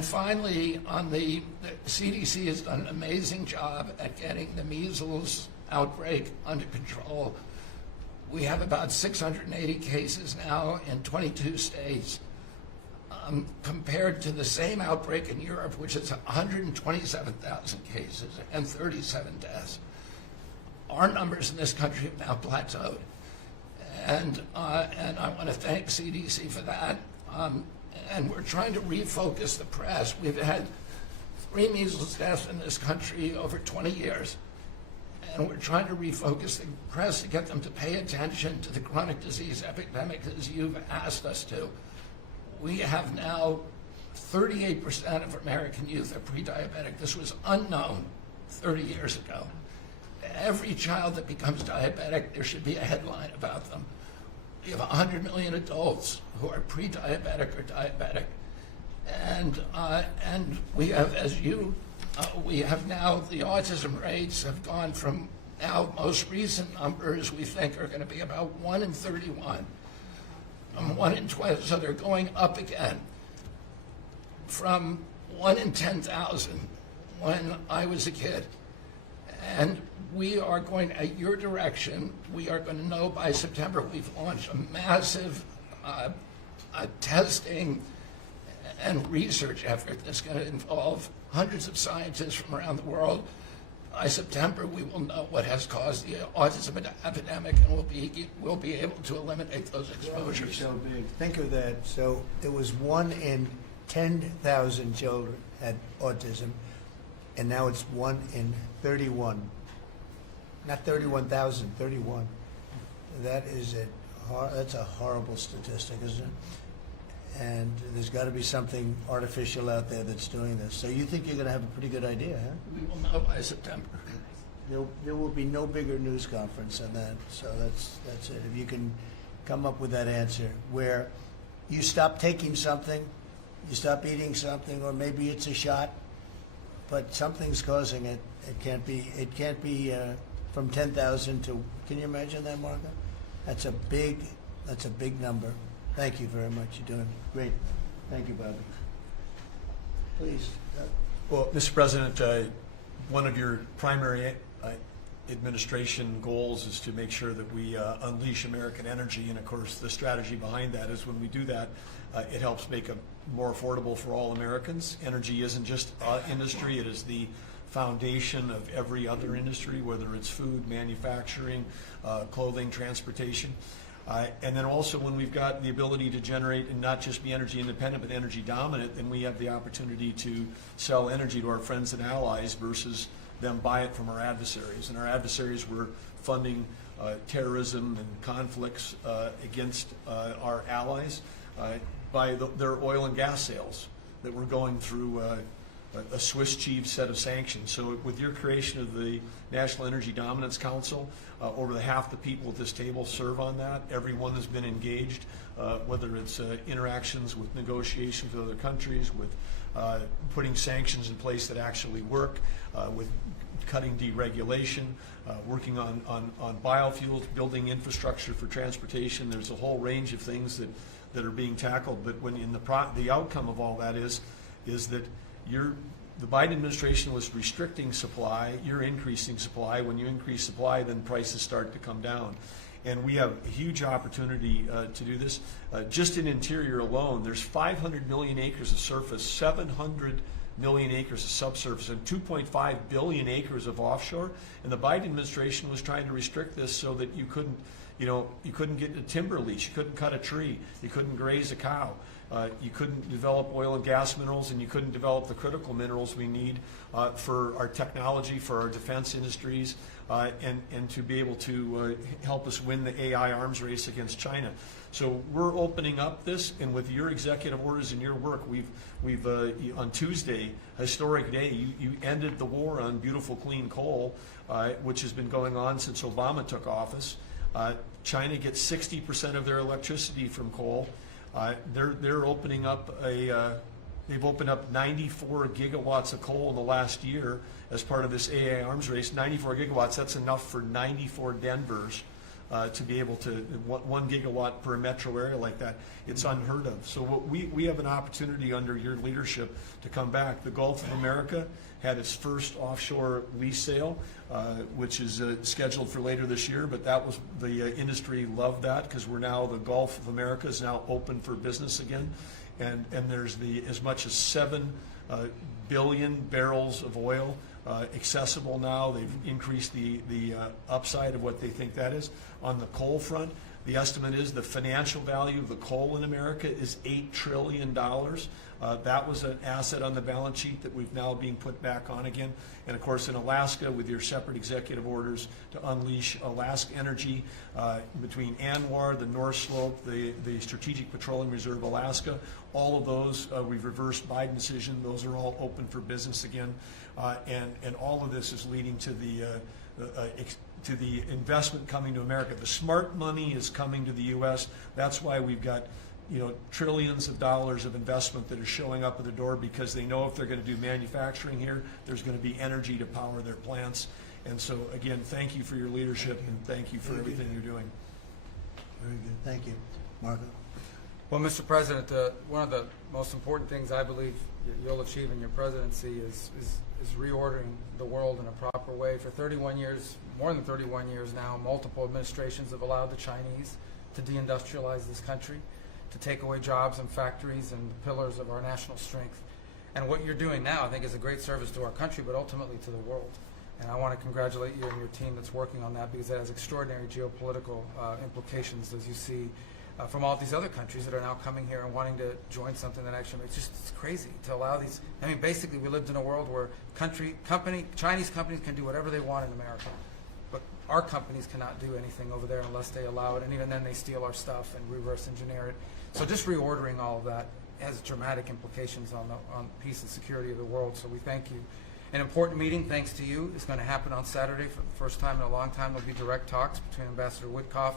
finally, the CDC has done an amazing job at getting the measles outbreak under control. We have about 680 cases now in 22 states. compared to the same outbreak in Europe, which is 127,000 cases and 37 deaths. Our numbers in this country have now plateaued. And I want to thank CDC for that. And we're trying to refocus the press. We've had 3 measles deaths in this country over 20 years. And we're trying to refocus the press to get them to pay attention to the chronic disease epidemic as you've asked us to. We have now 38% of American youth are pre-diabetic. This was unknown 30 years ago. Every child that becomes diabetic, there should be a headline about them. We have 100 million adults who are pre-diabetic or diabetic. And we have, we have now, the autism rates have gone from now most recent numbers we think are going to be about 1 in 31. 1 in 12, so they're going up again from 1 in 10,000 when I was a kid. And we are going, at your direction, we are going to know by September. We've launched a massive testing and research effort that's going to involve hundreds of scientists from around the world. By September, we will know what has caused the autism epidemic, and we'll be able to eliminate those exposures. So big. Think of that. So there was 1 in 10,000 children had autism, and now it's 1 in 31. Not 31,000, 31. That's a horrible statistic, isn't it? And there's got to be something artificial out there that's doing this. So you think you're going to have a pretty good idea, huh? We will know by September. There will be no bigger news conference than that. So that's it. If you can come up with that answer where you stop taking something, you stop eating something, or maybe it's a shot, but something's causing it. It can't be from 10,000 to. Can you imagine that, Marco? That's a big number. Thank you very much. You're doing great. Thank you, Bobby. Please. Well, Mr. President, one of your primary administration goals is to make sure that we unleash American energy, and of course the strategy behind that is when we do that, it helps make it more affordable for all Americans. Energy isn't just industry, it is the foundation of every other industry, whether it's food, manufacturing, clothing, transportation. And then also when we've got the ability to generate and not just be energy independent but energy dominant, then we have the opportunity to sell energy to our friends and allies versus them buy it from our adversaries. And our adversaries were funding terrorism and conflicts against our allies by their oil and gas sales that were going through a Swiss cheese set of sanctions. So with your creation of the National Energy Dominance Council, over half the people at this table serve on that. Everyone has been engaged, whether it's interactions with negotiations with other countries, with putting sanctions in place that actually work, with cutting deregulation, working on biofuels, building infrastructure for transportation. There's a whole range of things that are being tackled. But when in the outcome of all that is that the Biden administration was restricting supply, you're increasing supply. When you increase supply, then prices start to come down. And we have a huge opportunity to do this. Just in Interior alone, there's 500 million acres of surface, 700 million acres of subsurface, and 2.5 billion acres of offshore. And the Biden administration was trying to restrict this so that you couldn't get a timber lease, you couldn't cut a tree, you couldn't graze a cow. You couldn't develop oil and gas minerals, and you couldn't develop the critical minerals we need for our technology, for our defense industries, and to be able to help us win the AI arms race against China. So we're opening up this, and with your executive orders and your work, we've on Tuesday, historic day, you ended the war on beautiful clean coal, which has been going on since Obama took office. China gets 60% of their electricity from coal. They're opening up they've opened up 94 gigawatts of coal in the last year as part of this AI arms race. 94 gigawatts, that's enough for 94 Denvers to be able to, 1 gigawatt per metro area like that. It's unheard of. So we have an opportunity under your leadership to come back. The Gulf of America had its first offshore lease sale, which is scheduled for later this year, but that was, the industry loved that because the Gulf of America is now open for business again. and there's as much as 7 billion barrels of oil accessible now. They've increased the upside of what they think that is. On the coal front, the estimate is the financial value of the coal in America is $8 trillion. That was an asset on the balance sheet that we've now being put back on again. And of course, in Alaska, with your separate executive orders to unleash Alaska Energy between ANWR, the North Slope, the Strategic Petroleum Reserve Alaska, all of those, we've reversed Biden decision. Those are all open for business again. And all of this is leading to the investment coming to America. The smart money is coming to the U.S. That's why we've got trillions of dollars of investment that are showing up at the door, because they know if they're going to do manufacturing here, there's going to be energy to power their plants. And so, again, thank you for your leadership and thank you for everything you're doing. Very good. Thank you. Marco? Well, Mr. President, one of the most important things I believe you'll achieve in your presidency is reordering the world in a proper way. For 31 years, more than 31 years now, multiple administrations have allowed the Chinese to deindustrialize this country, to take away jobs and factories and the pillars of our national strength. And what you're doing now, I think, is a great service to our country, but ultimately to the world. And I want to congratulate you and your team that's working on that, because it has extraordinary geopolitical implications, as you see, from all these other countries that are now coming here and wanting to join something that actually makes it's crazy to allow these. I mean, basically, we lived in a world where Chinese companies can do whatever they want in America, but our companies cannot do anything over there unless they allow it, and even then they steal our stuff and reverse engineer it. So just reordering all of that has dramatic implications on peace and security of the world, so we thank you. An important meeting, thanks to you, is going to happen on Saturday for the first time in a long time. There'll be direct talks between Ambassador Witkoff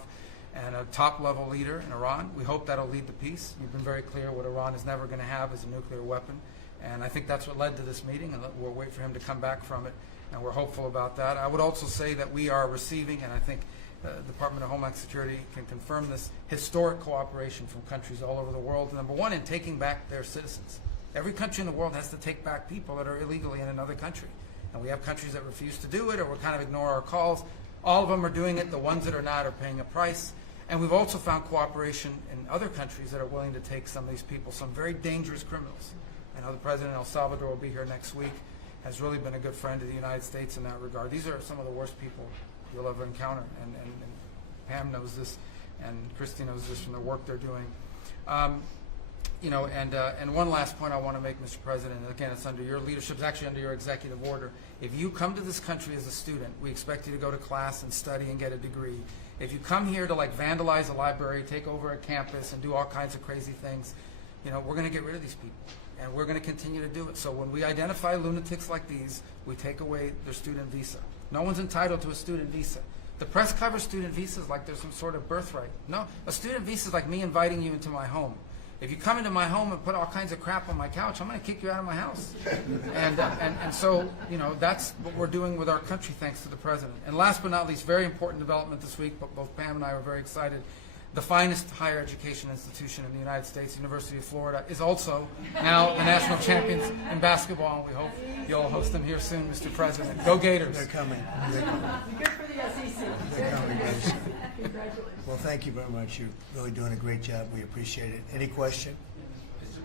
and a top-level leader in Iran. We hope that'll lead to peace. You've been very clear what Iran is never going to have is a nuclear weapon, and I think that's what led to this meeting, and we'll wait for him to come back from it, and we're hopeful about that. I would also say that we are receiving, and I think the Department of Homeland Security can confirm this, historic cooperation from countries all over the world. Number one, in taking back their citizens. Every country in the world has to take back people that are illegally in another country, and we have countries that refuse to do it or will kind of ignore our calls. All of them are doing it. The ones that are not are paying a price. And we've also found cooperation in other countries that are willing to take some of these people, some very dangerous criminals. I know the president of El Salvador will be here next week, has really been a good friend of the United States in that regard. These are some of the worst people you'll ever encounter, and Pam knows this, and Christy knows this from the work they're doing. And one last point I want to make, Mr. President, and again, it's under your leadership, it's actually under your executive order. If you come to this country as a student, we expect you to go to class and study and get a degree. If you come here to vandalize a library, take over a campus, and do all kinds of crazy things, we're going to get rid of these people, and we're going to continue to do it. So when we identify lunatics like these, we take away their student visa. No one's entitled to a student visa. The press covers student visas like there's some sort of birthright. No, a student visa is like me inviting you into my home. If you come into my home and put all kinds of crap on my couch, I'm going to kick you out of my house. And so, that's what we're doing with our country, thanks to the president. And last but not least, very important development this week, but both Pam and I are very excited. The finest higher education institution in the United States, University of Florida, is also now the national champions in basketball, and we hope you'll host them here soon, Mr. President. Go Gators. They're coming. Good for the SEC. They're coming, guys. Congratulations. Well, thank you very much. You're really doing a great job. We appreciate it. Any question?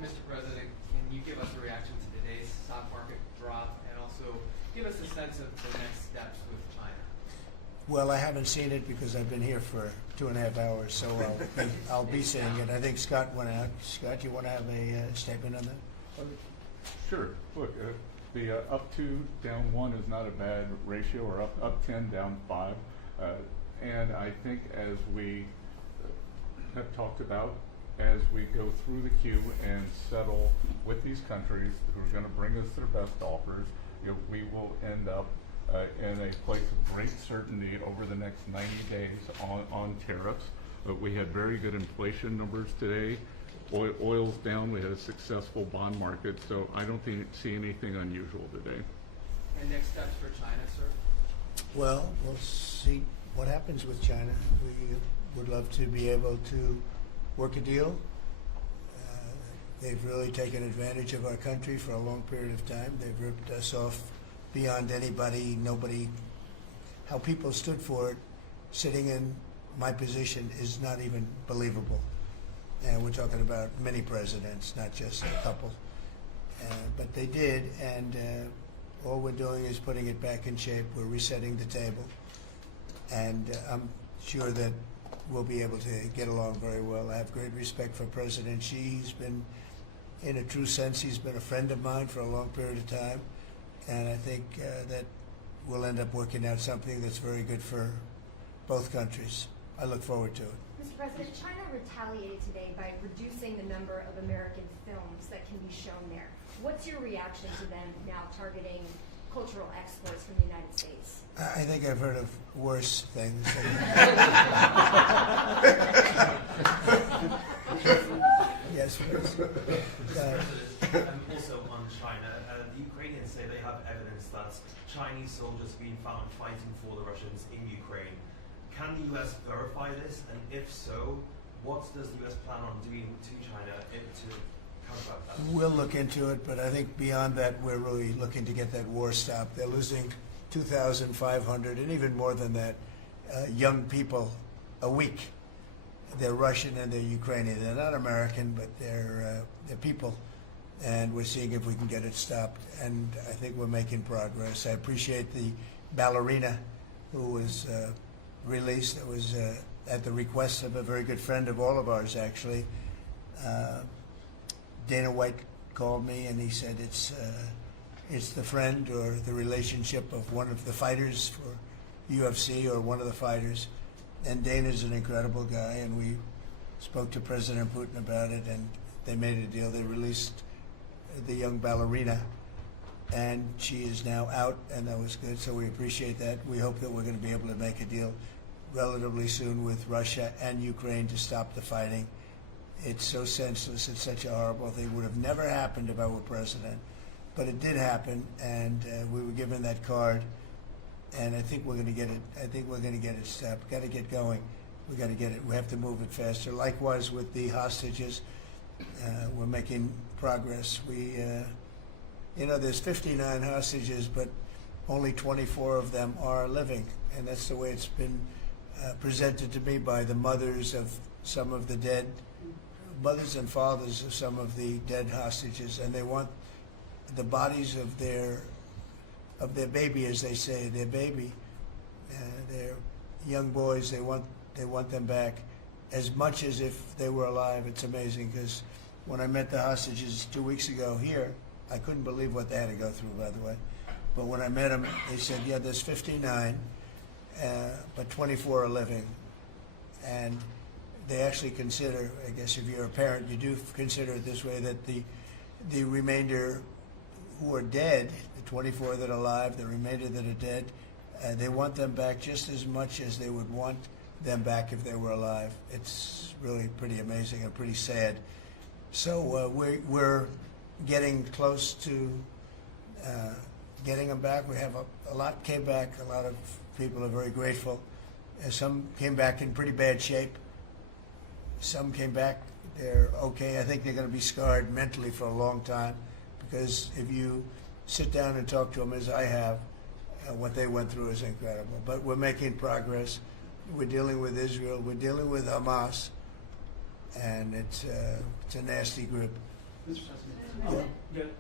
Mr. President, can you give us a reaction to today's stock market drop, and also give us a sense of the next steps with China? Well, I haven't seen it because I've been here for 2.5 hours, so I'll be seeing it. I think Scott went out. Scott, you want to have a statement on that? Sure. Look, the up 2, down 1 is not a bad ratio, or up 10, down 5. And I think, as we have talked about, as we go through the queue and settle with these countries who are going to bring us their best offers, we will end up in a place of great certainty over the next 90 days on tariffs. But we had very good inflation numbers today. Oil's down. We had a successful bond market, so I don't see anything unusual today. And next steps for China, sir? Well, we'll see what happens with China. We would love to be able to work a deal. They've really taken advantage of our country for a long period of time. They've ripped us off beyond nobody. How people stood for it, sitting in my position, is not even believable. And we're talking about many presidents, not just a couple. But they did, and all we're doing is putting it back in shape. We're resetting the table. And I'm sure that we'll be able to get along very well. I have great respect for President Xi. He's been, in a true sense, he's been a friend of mine for a long period of time. And I think that we'll end up working out something that's very good for both countries. I look forward to it. Mr. President, China retaliated today by reducing the number of American films that can be shown there. What's your reaction to them now targeting cultural exports from the United States? I think I've heard of worse things. Yes, please. Also on China, the Ukrainians say they have evidence that Chinese soldiers have been found fighting for the Russians in Ukraine. Can the U.S. verify this? And if so, what does the U.S. plan on doing to China to combat that? We'll look into it, but I think beyond that, we're really looking to get that war stopped. They're losing 2,500 and even more than that young people a week. They're Russian and they're Ukrainian. They're not American, but they're people. And we're seeing if we can get it stopped. And I think we're making progress. I appreciate the ballerina who was released. It was at the request of a very good friend of all of ours, actually. Dana White called me and he said it's the friend or the relationship of one of the fighters for UFC or one of the fighters. And Dana's an incredible guy, and we spoke to President Putin about it, and they made a deal. They released the young ballerina, and she is now out, and that was good, so we appreciate that. We hope that we're going to be able to make a deal relatively soon with Russia and Ukraine to stop the fighting. It's so senseless. It's such a horrible thing. It would have never happened if I were president, but it did happen, and we were given that card. And I think we're going to get it. I think we're going to get it stopped. Got to get going. We got to get it. We have to move it faster. Likewise with the hostages, we're making progress. We, there's 59 hostages, but only 24 of them are living, and that's the way it's been presented to me by the mothers of some of the dead, mothers and fathers of some of the dead hostages, and they want the bodies of their baby, as they say, their baby, their young boys. They want them back as much as if they were alive. It's amazing, because when I met the hostages 2 weeks ago here, I couldn't believe what they had to go through, by the way. But when I met them, they said, yeah, there's 59, but 24 are living. And they actually consider, I guess if you're a parent, you do consider it this way, that the remainder who are dead, the 24 that are alive, the remainder that are dead, they want them back just as much as they would want them back if they were alive. It's really pretty amazing and pretty sad. So we're getting close to getting them back. We have a lot came back. A lot of people are very grateful. Some came back in pretty bad shape. Some came back, they're okay. I think they're going to be scarred mentally for a long time, because if you sit down and talk to them, as I have, what they went through is incredible. But we're making progress. We're dealing with Israel. We're dealing with Hamas, and it's a nasty group. Mr. President,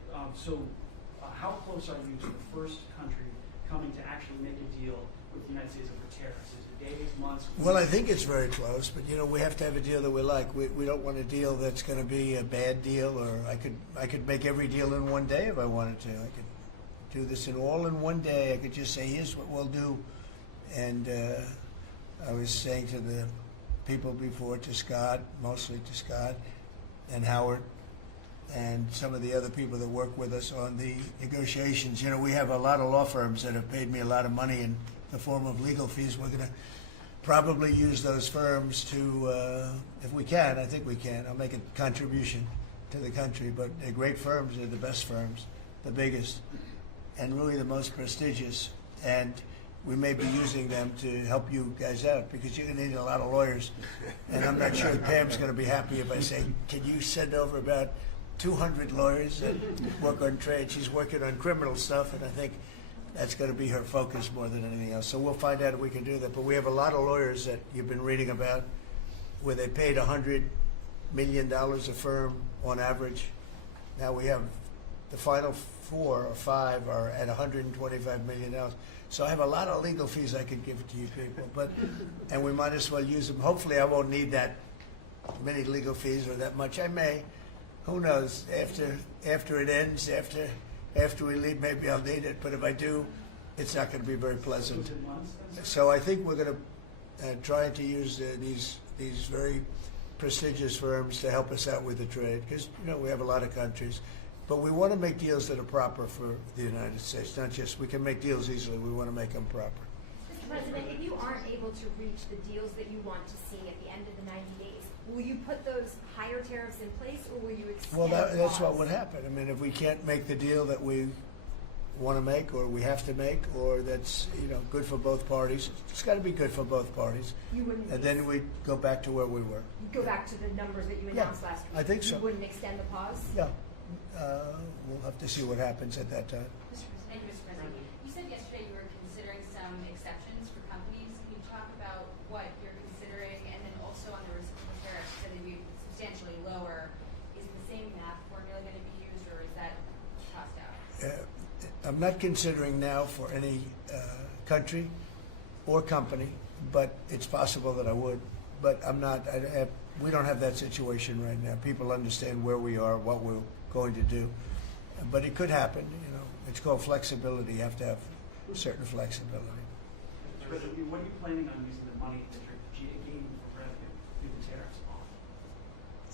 how close are you to the first country coming to actually make a deal with the United States over tariffs? Is it days, months? Well, I think it's very close, but we have to have a deal that we like. We don't want a deal that's going to be a bad deal, or I could make every deal in one day if I wanted to. I could do this in one day. I could just say, here's what we'll do. And I was saying to the people before, to Scott, mostly to Scott and Howard, and some of the other people that work with us on the negotiations. We have a lot of law firms that have paid me a lot of money in the form of legal fees. We're going to probably use those firms to, if we can, I think we can. I'll make a contribution to the country, but they're great firms. They're the best firms, the biggest, and really the most prestigious. And we may be using them to help you guys out, because you're going to need a lot of lawyers. And I'm not sure Pam's going to be happy if I say, can you send over about 200 lawyers that work on trade? She's working on criminal stuff, and I think that's going to be her focus more than anything else. So we'll find out if we can do that. But we have a lot of lawyers that you've been reading about, where they paid $100 million a firm on average. Now we have the final 4 or 5 are at $125 million. So I have a lot of legal fees I could give to you people, and we might as well use them. Hopefully I won't need that many legal fees or that much. I may, who knows, after it ends, after we leave, maybe I'll need it, but if I do, it's not going to be very pleasant. So I think we're going to try to use these very prestigious firms to help us out with the trade, because we have a lot of countries. But we want to make deals that are proper for the United States, not just, we can make deals easily, we want to make them proper. Mr. President, if you aren't able to reach the deals that you want to see at the end of the 90 days, will you put those higher tariffs in place, or will you extend Well, that's what pause? would happen. I mean, if we can't make the deal that we want to make, or we have to make, or that's good for both parties, it's got to be good for both parties. You wouldn't. And then we go back to where we were. Go back to the numbers that you announced last week. I think so. You wouldn't extend the pause. Yeah, we'll have to see what happens at that time. Thank you, Mr. President. You said yesterday you were considering some exceptions for companies. Can you talk about what you're considering, and then also on the reciprocal tariffs, you said they'd be substantially lower. Is the same math formula going to be used, or is that tossed out? I'm not considering now for any country or company, but it's possible that I would. But I'm not. We don't have that situation right now. People understand where we are, what we're going to do, but it could happen. It's called flexibility. You have to have certain flexibility. Mr. President, what are you planning on using the money that you're gaining for revenue through the tariffs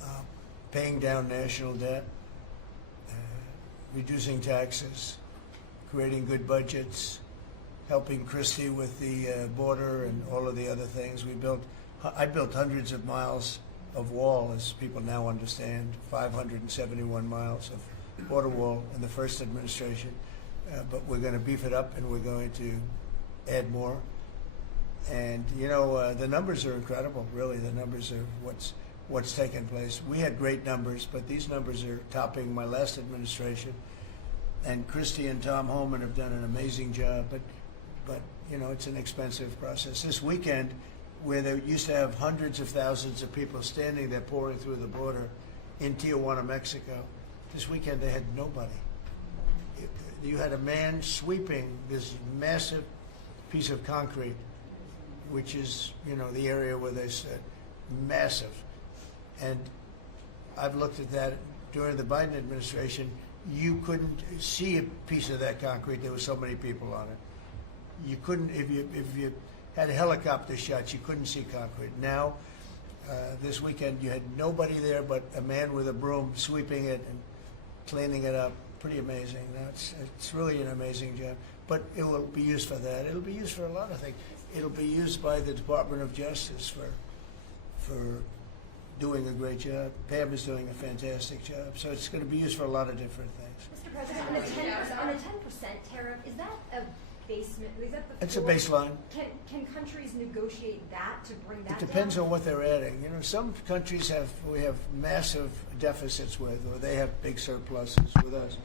on? Paying down national debt, reducing taxes, creating good budgets, helping Christie with the border and all of the other things. I built hundreds of miles of wall, as people now understand, 571 miles of border wall in the first administration. But we're going to beef it up, and we're going to add more. And the numbers are incredible. Really, the numbers are what's taken place. We had great numbers, but these numbers are topping my last administration. And Christie and Tom Homan have done an amazing job. But it's an expensive process. This weekend, where they used to have hundreds of thousands of people standing there pouring through the border in Tijuana, Mexico, this weekend they had nobody. You had a man sweeping this massive piece of concrete, which is, the area where they said massive. And I've looked at that during the Biden administration. You couldn't see a piece of that concrete. There were so many people on it. You couldn't, if you had helicopter shots, you couldn't see concrete. Now, this weekend, you had nobody there but a man with a broom sweeping it and cleaning it up. Pretty amazing. Now, it's really an amazing job. But it will be used for that. It'll be used for a lot of things. It'll be used by the Department of Justice for doing a great job. Pam is doing a fantastic job. So it's going to be used for a lot of different things. Mr. President, on the 10% tariff, is that a basement? Is that the It's a floor? baseline. Can countries negotiate that to bring that It depends down? on what they're adding. Some countries we have massive deficits with, or they have big surpluses with us,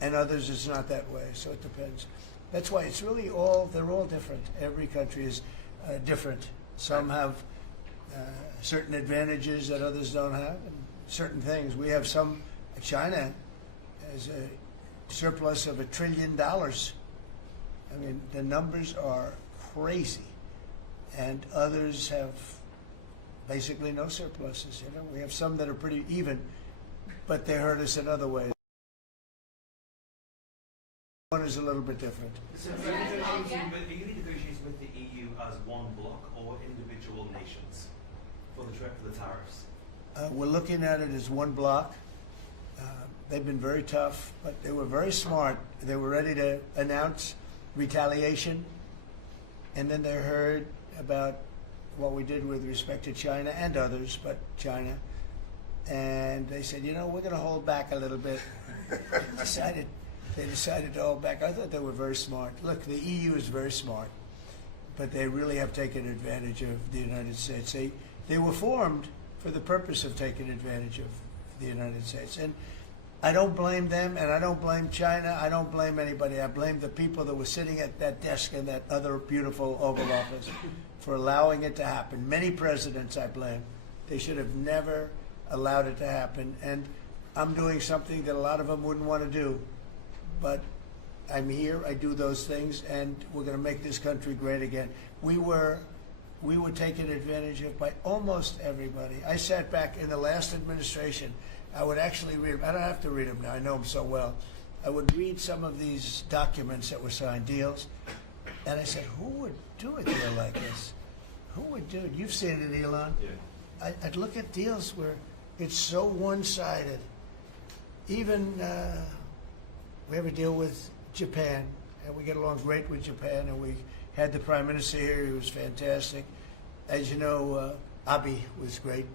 and others it's not that way. So it depends. That's why it's really they're all different. Every country is different. Some have certain advantages that others don't have, and certain things. We have some. China has a surplus of $1 trillion. I mean, the numbers are crazy, and others have basically no surpluses. We have some that are pretty even, but they hurt us in other ways. One is a little bit different. So are you negotiating with the EU as one bloc or individual nations for the tariffs? We're looking at it as one block. They've been very tough, but they were very smart. They were ready to announce retaliation, and then they heard about what we did with respect to China and others, but China, and they said, we're going to hold back a little bit. They decided to hold back. I thought they were very smart. Look, the EU is very smart, but they really have taken advantage of the United States. They were formed for the purpose of taking advantage of the United States. And I don't blame them, and I don't blame China. I don't blame anybody. I blame the people that were sitting at that desk in that other beautiful Oval Office for allowing it to happen. Many presidents I blame. They should have never allowed it to happen. And I'm doing something that a lot of them wouldn't want to do. But I'm here, I do those things, and we're going to make this country great again. We were taken advantage of by almost everybody. I sat back in the last administration. I would actually read them. I don't have to read them now. I know them so well. I would read some of these documents that were signed, deals, and I said, who would do a deal like this? Who would do it? You've seen it, Elon. Yeah. I'd look at deals where it's so one-sided. Even we have a deal with Japan, and we get along great with Japan, and we had the Prime Minister here. He was fantastic. As you know, Abe was great.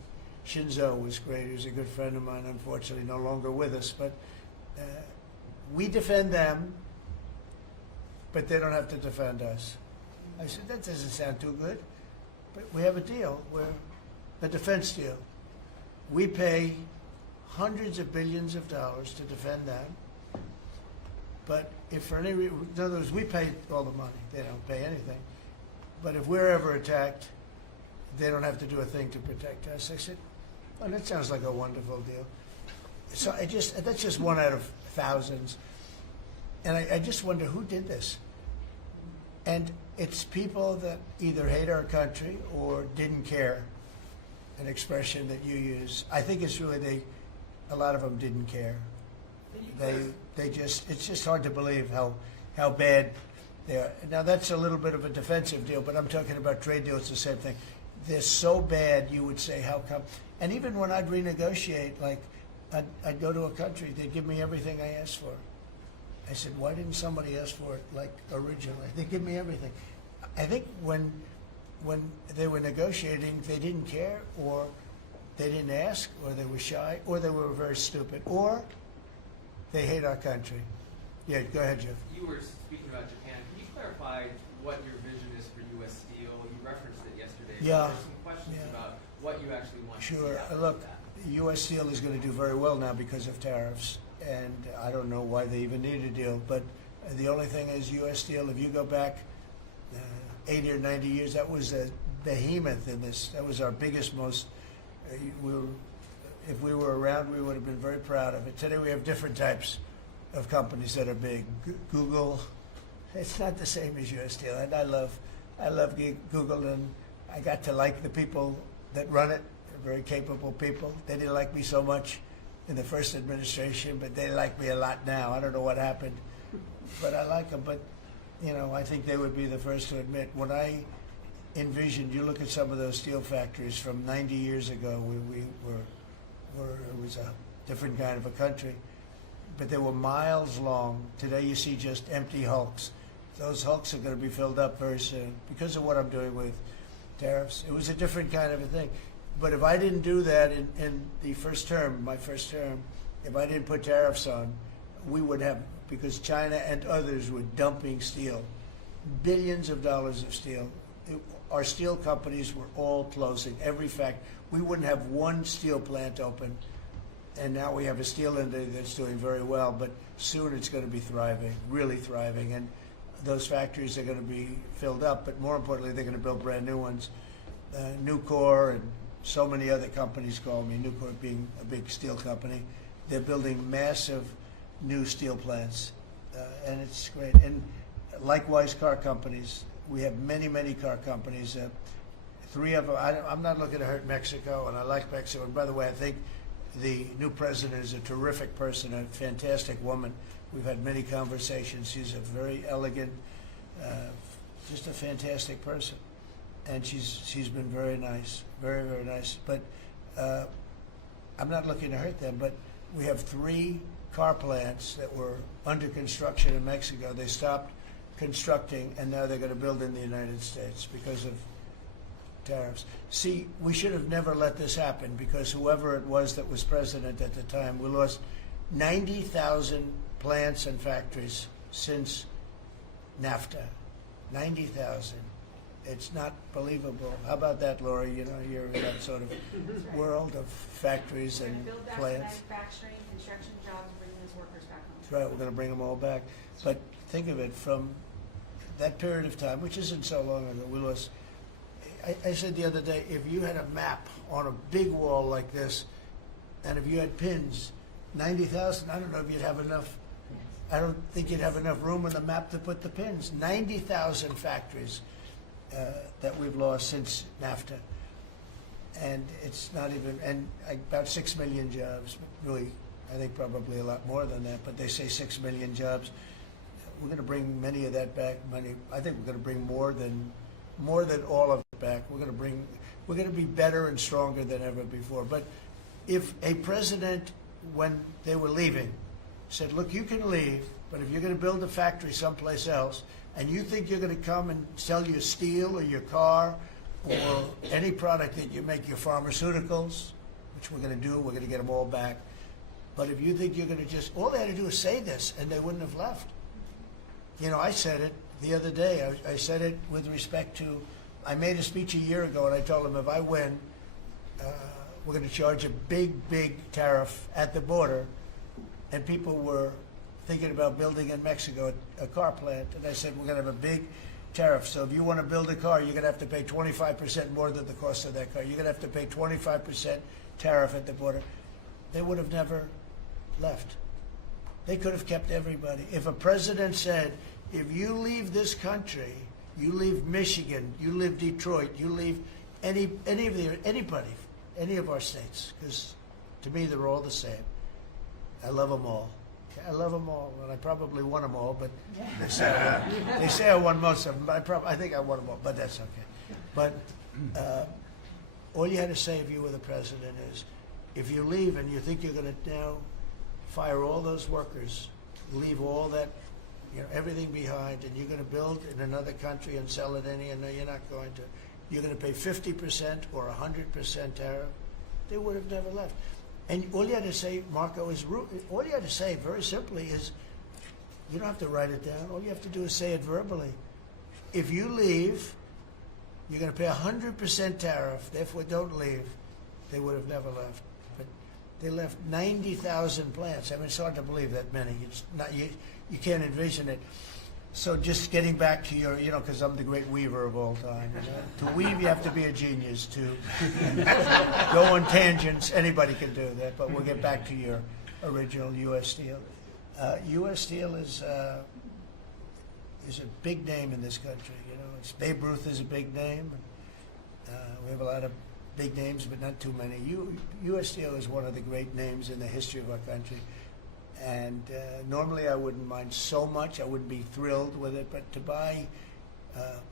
Shinzo was great. He was a good friend of mine, unfortunately no longer with us. But we defend them, but they don't have to defend us. I said, that doesn't sound too good. But we have a deal, where a defense deal. We pay hundreds of billions of dollars to defend them. But if for any reason, in other words, we pay all the money. They don't pay anything. But if we're ever attacked, they don't have to do a thing to protect us. I said, well, that sounds like a wonderful deal. So that's just one out of thousands. And I just wonder who did this. And it's people that either hate our country or didn't care, an expression that you use. I think it's really a lot of them didn't care. It's just hard to believe how bad they are. Now that's a little bit of a defensive deal, but I'm talking about trade deals, the same thing. They're so bad, you would say, how come? And even when I'd renegotiate, like I'd go to a country, they'd give me everything I asked for. I said, why didn't somebody ask for it like originally? They give me everything. I think when they were negotiating, they didn't care, or they didn't ask, or they were shy, or they were very stupid, or they hate our country. Yeah, go ahead, Jeff. You were speaking about Japan. Can you clarify what your vision is for U.S. Steel? You referenced it yesterday. Yeah. There are some questions about what you actually want to see Sure. happen Look, with that. U.S. Steel is going to do very well now because of tariffs, and I don't know why they even need a deal. But the only thing is, U.S. Steel, if you go back 80 or 90 years, that was a behemoth in this. That was our biggest, most. If we were around, we would have been very proud of it. Today we have different types of companies that are big. Google, it's not the same as U.S. Steel, and I love Google, and I got to like the people that run it. They're very capable people. They didn't like me so much in the first administration, but they like me a lot now. I don't know what happened, but I like them. But I think they would be the first to admit, when I envisioned, you look at some of those steel factories from 90 years ago, it was a different kind of a country, but they were miles long. Today you see just empty hulks. Those hulks are going to be filled up very soon because of what I'm doing with tariffs. It was a different kind of a thing. But if I didn't do that in the first term, my first term, if I didn't put tariffs on, we would have, because China and others were dumping steel, billions of dollars of steel. Our steel companies were all closing, every factory. We wouldn't have one steel plant open, and now we have a steel industry that's doing very well, but soon it's going to be thriving, really thriving, and those factories are going to be filled up, but more importantly, they're going to build brand new ones. Nucor and so many other companies call me, Nucor being a big steel company. They're building massive new steel plants, and it's great. And likewise, car companies. We have many, many car companies. 3 of them, I'm not looking to hurt Mexico, and I like Mexico. And by the way, I think the new president is a terrific person, a fantastic woman. We've had many conversations. She's a very elegant, just a fantastic person. And she's been very nice, very, very nice. But I'm not looking to hurt them, but we have 3 car plants that were under construction in Mexico. They stopped constructing, and now they're going to build in the United States because of tariffs. See, we should have never let this happen, because whoever it was that was president at the time, we lost 90,000 plants and factories since NAFTA. 90,000. It's not believable. How about that, Laura? You're in that sort of world of factories and Build back plants. manufacturing, construction jobs, bring those workers back home. That's right, we're going to bring them all back. But think of it, from that period of time, which isn't so long ago, we lost. I said the other day, if you had a map on a big wall like this, And if you had pins, 90,000, I don't know if you'd have enough. I don't think you'd have enough room on the map to put the pins. 90,000 factories that we've lost since NAFTA. And it's not even, and about 6 million jobs. Really, I think probably a lot more than that, but they say 6 million jobs. We're going to bring many of that back. I think we're going to bring more than all of it back. We're going to be better and stronger than ever before. But if a president, when they were leaving, said, look, you can leave, but if you're going to build a factory someplace else, and you think you're going to come and sell your steel or your car or any product that you make, your pharmaceuticals, which we're going to do, we're going to get them all back. But if you think you're going to just, all they had to do is say this, and they wouldn't have left. You know, I said it the other day. I said it with respect to, I made a speech a year ago, and I told them if I win, we're going to charge a big, big tariff at the border. And people were thinking about building in Mexico a car plant. And I said, we're going to have a big tariff. So if you want to build a car, you're going to have to pay 25% more than the cost of that car. You're going to have to pay 25% tariff at the border. They would have never left. They could have kept everybody. If a president said, if you leave this country, you leave Michigan, you leave Detroit, you leave anybody, any of our states, because to me they're all the same. I love them all. I love them all, and I probably won them all, but they say I won most of them, but I think I won them all, but that's okay. But all you had to say if you were the president is, if you leave and you think you're going to now fire all those workers, leave all that, everything behind, and you're going to build in another country and sell it any, and no, you're not going to. You're going to pay 50% or 100% tariff. They would have never left. And all you had to say, Marco, all you had to say very simply is, you don't have to write it down. All you have to do is say it verbally. If you leave, you're going to pay 100% tariff. Therefore, don't leave. They would have never left. But they left 90,000 plants. I mean, it's hard to believe that many. It's not, you can't envision it. So just getting back to your, because I'm the great weaver of all time. To weave, you have to be a genius. To go on tangents, anybody can do that. But we'll get back to your original U.S. Steel. U.S. Steel is a big name in this country. Babe Ruth is a big name. We have a lot of big names, but not too many. U.S. Steel is one of the great names in the history of our country. And normally I wouldn't mind so much. I wouldn't be thrilled with it. But to buy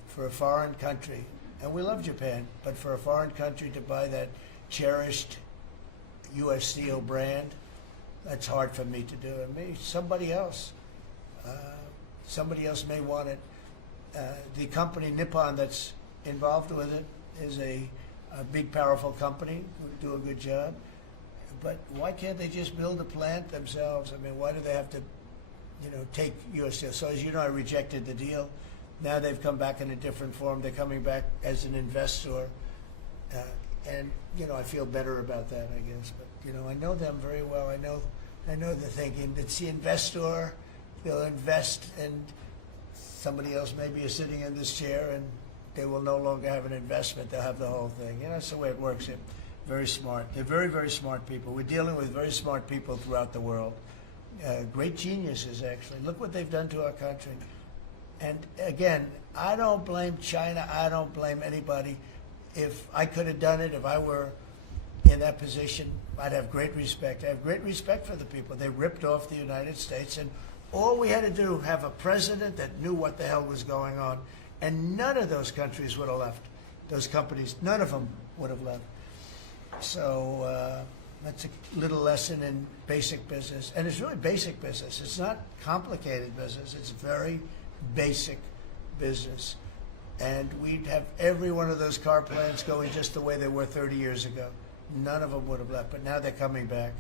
for a foreign country, and we love Japan, but for a foreign country to buy that cherished U.S. Steel brand, that's hard for me to do. And maybe somebody else may want it. The company Nippon that's involved with it is a big, powerful company who do a good job. But why can't they just build a plant themselves? I mean, why do they have to, take U.S. Steel? So as you know, I rejected the deal. Now they've come back in a different form. They're coming back as an investor. And, I feel better about that, I guess. But, I know them very well. I know the thinking. It's the investor. They'll invest, and somebody else maybe is sitting in this chair, and they will no longer have an investment. They'll have the whole thing. That's the way it works. Very smart. They're very, very smart people. We're dealing with very smart people throughout the world. Great geniuses, actually. Look what they've done to our country. And again, I don't blame China. I don't blame anybody. If I could have done it, if I were in that position, I'd have great respect. I have great respect for the people. They ripped off the United States, and all we had to do, have a president that knew what the hell was going on. And none of those countries would have left. Those companies, none of them would have left. So that's a little lesson in basic business. And it's really basic business. It's not complicated business. It's very basic business. And we'd have every one of those car plants going just the way they were 30 years ago. None of them would have left, but now they're coming back.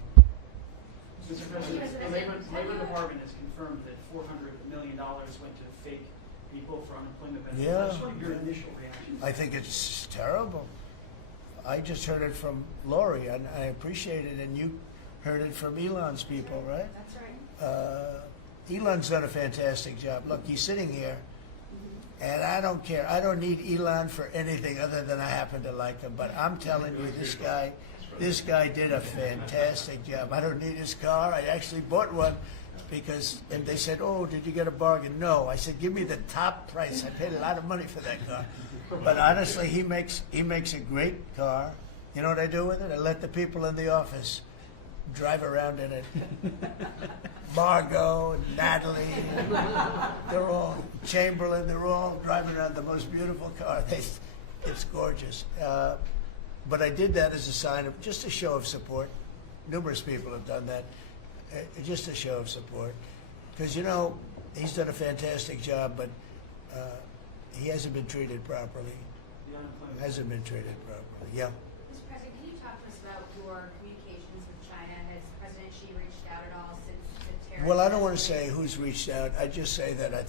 Mr. President, the Labor Department has confirmed that $400 million went to fake people for unemployment benefits. Yeah. I just want your initial reaction. I think it's terrible. I just heard it from Lori, and I appreciate it, and you heard it from Elon's people, right? That's right. Elon's done a fantastic job. Look, he's sitting here, and I don't care. I don't need Elon for anything other than I happen to like him. But I'm telling you, this guy This guy did a fantastic job. I don't need his car. I actually bought one because, and they said, oh, did you get a bargain? No. I said, give me the top price. I paid a lot of money for that car. But honestly, he makes a great car. You know what I do with it? I let the people in the office drive around in it. Margot and Natalie, they're all, Chamberlain, they're all driving around the most beautiful car. It's gorgeous. But I did that as a sign of, just a show of support. Numerous people have done that. Just a show of support. Because, you know, he's done a fantastic job, but he hasn't been treated properly. The unemployment. Hasn't been treated properly, yeah. Mr. President, can you talk to us about your communications with China? Has President Xi reached out at all since the terror? Well, I don't want to say who's reached out. I just say that I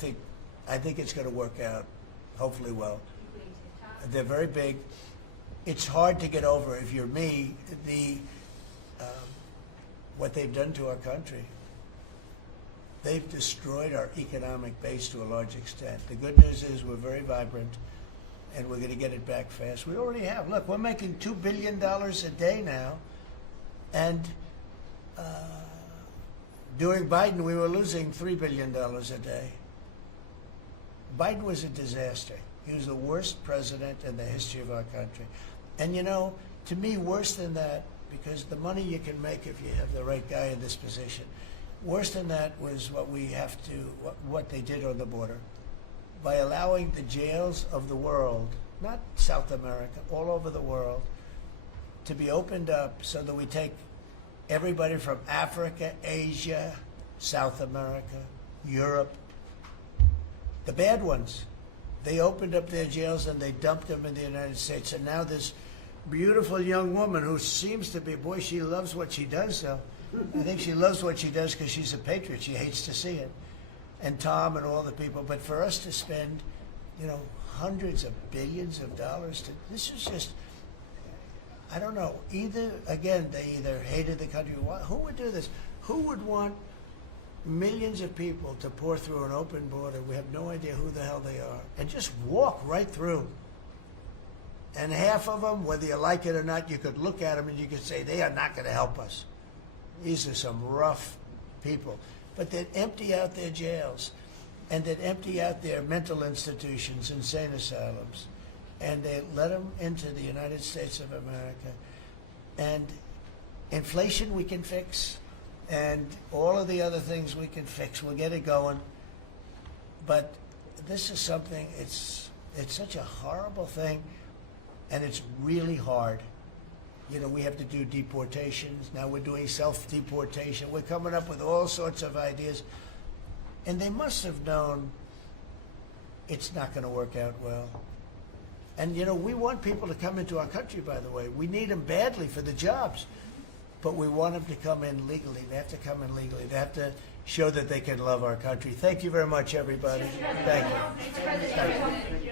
think it's going to work out, hopefully well. Including TikTok? They're very big. It's hard to get over, if you're me, what they've done to our country. They've destroyed our economic base to a large extent. The good news is we're very vibrant, and we're going to get it back fast. We already have. Look, we're making $2 billion a day now, and during Biden, we were losing $3 billion a day. Biden was a disaster. He was the worst president in the history of our country. And you know, to me, worse than that, because the money you can make if you have the right guy in this position, worse than that was what they did on the border. By allowing the jails of the world, not South America, all over the world, to be opened up so that we take everybody from Africa, Asia, South America, Europe, the bad ones. They opened up their jails and they dumped them in the United States. And now this beautiful young woman who seems to be, boy, she loves what she does, though. I think she loves what she does because she's a patriot. She hates to see it. And Tom and all the people. But for us to spend, you know, hundreds of billions of dollars this is just, I don't know. They either hated the country. Who would do this? Who would want millions of people to pour through an open border? We have no idea who the hell they are. And just walk right through. And half of them, whether you like it or not, you could look at them and you could say, they are not going to help us. These are some rough people. But they'd empty out their jails, and they'd empty out their mental institutions, insane asylums, and they let them into the United States of America. And inflation we can fix, and all of the other things we can fix. We'll get it going. But this is something, it's such a horrible thing, and it's really hard. You know, we have to do deportations. Now we're doing self-deportation. We're coming up with all sorts of ideas. And they must have known it's not going to work out well. And, you know, we want people to come into our country, by the way. We need them badly for the jobs. But we want them to come in legally. They have to come in legally. They have to show that they can love our country. Thank you very much, everybody. Thank you. Mr. President,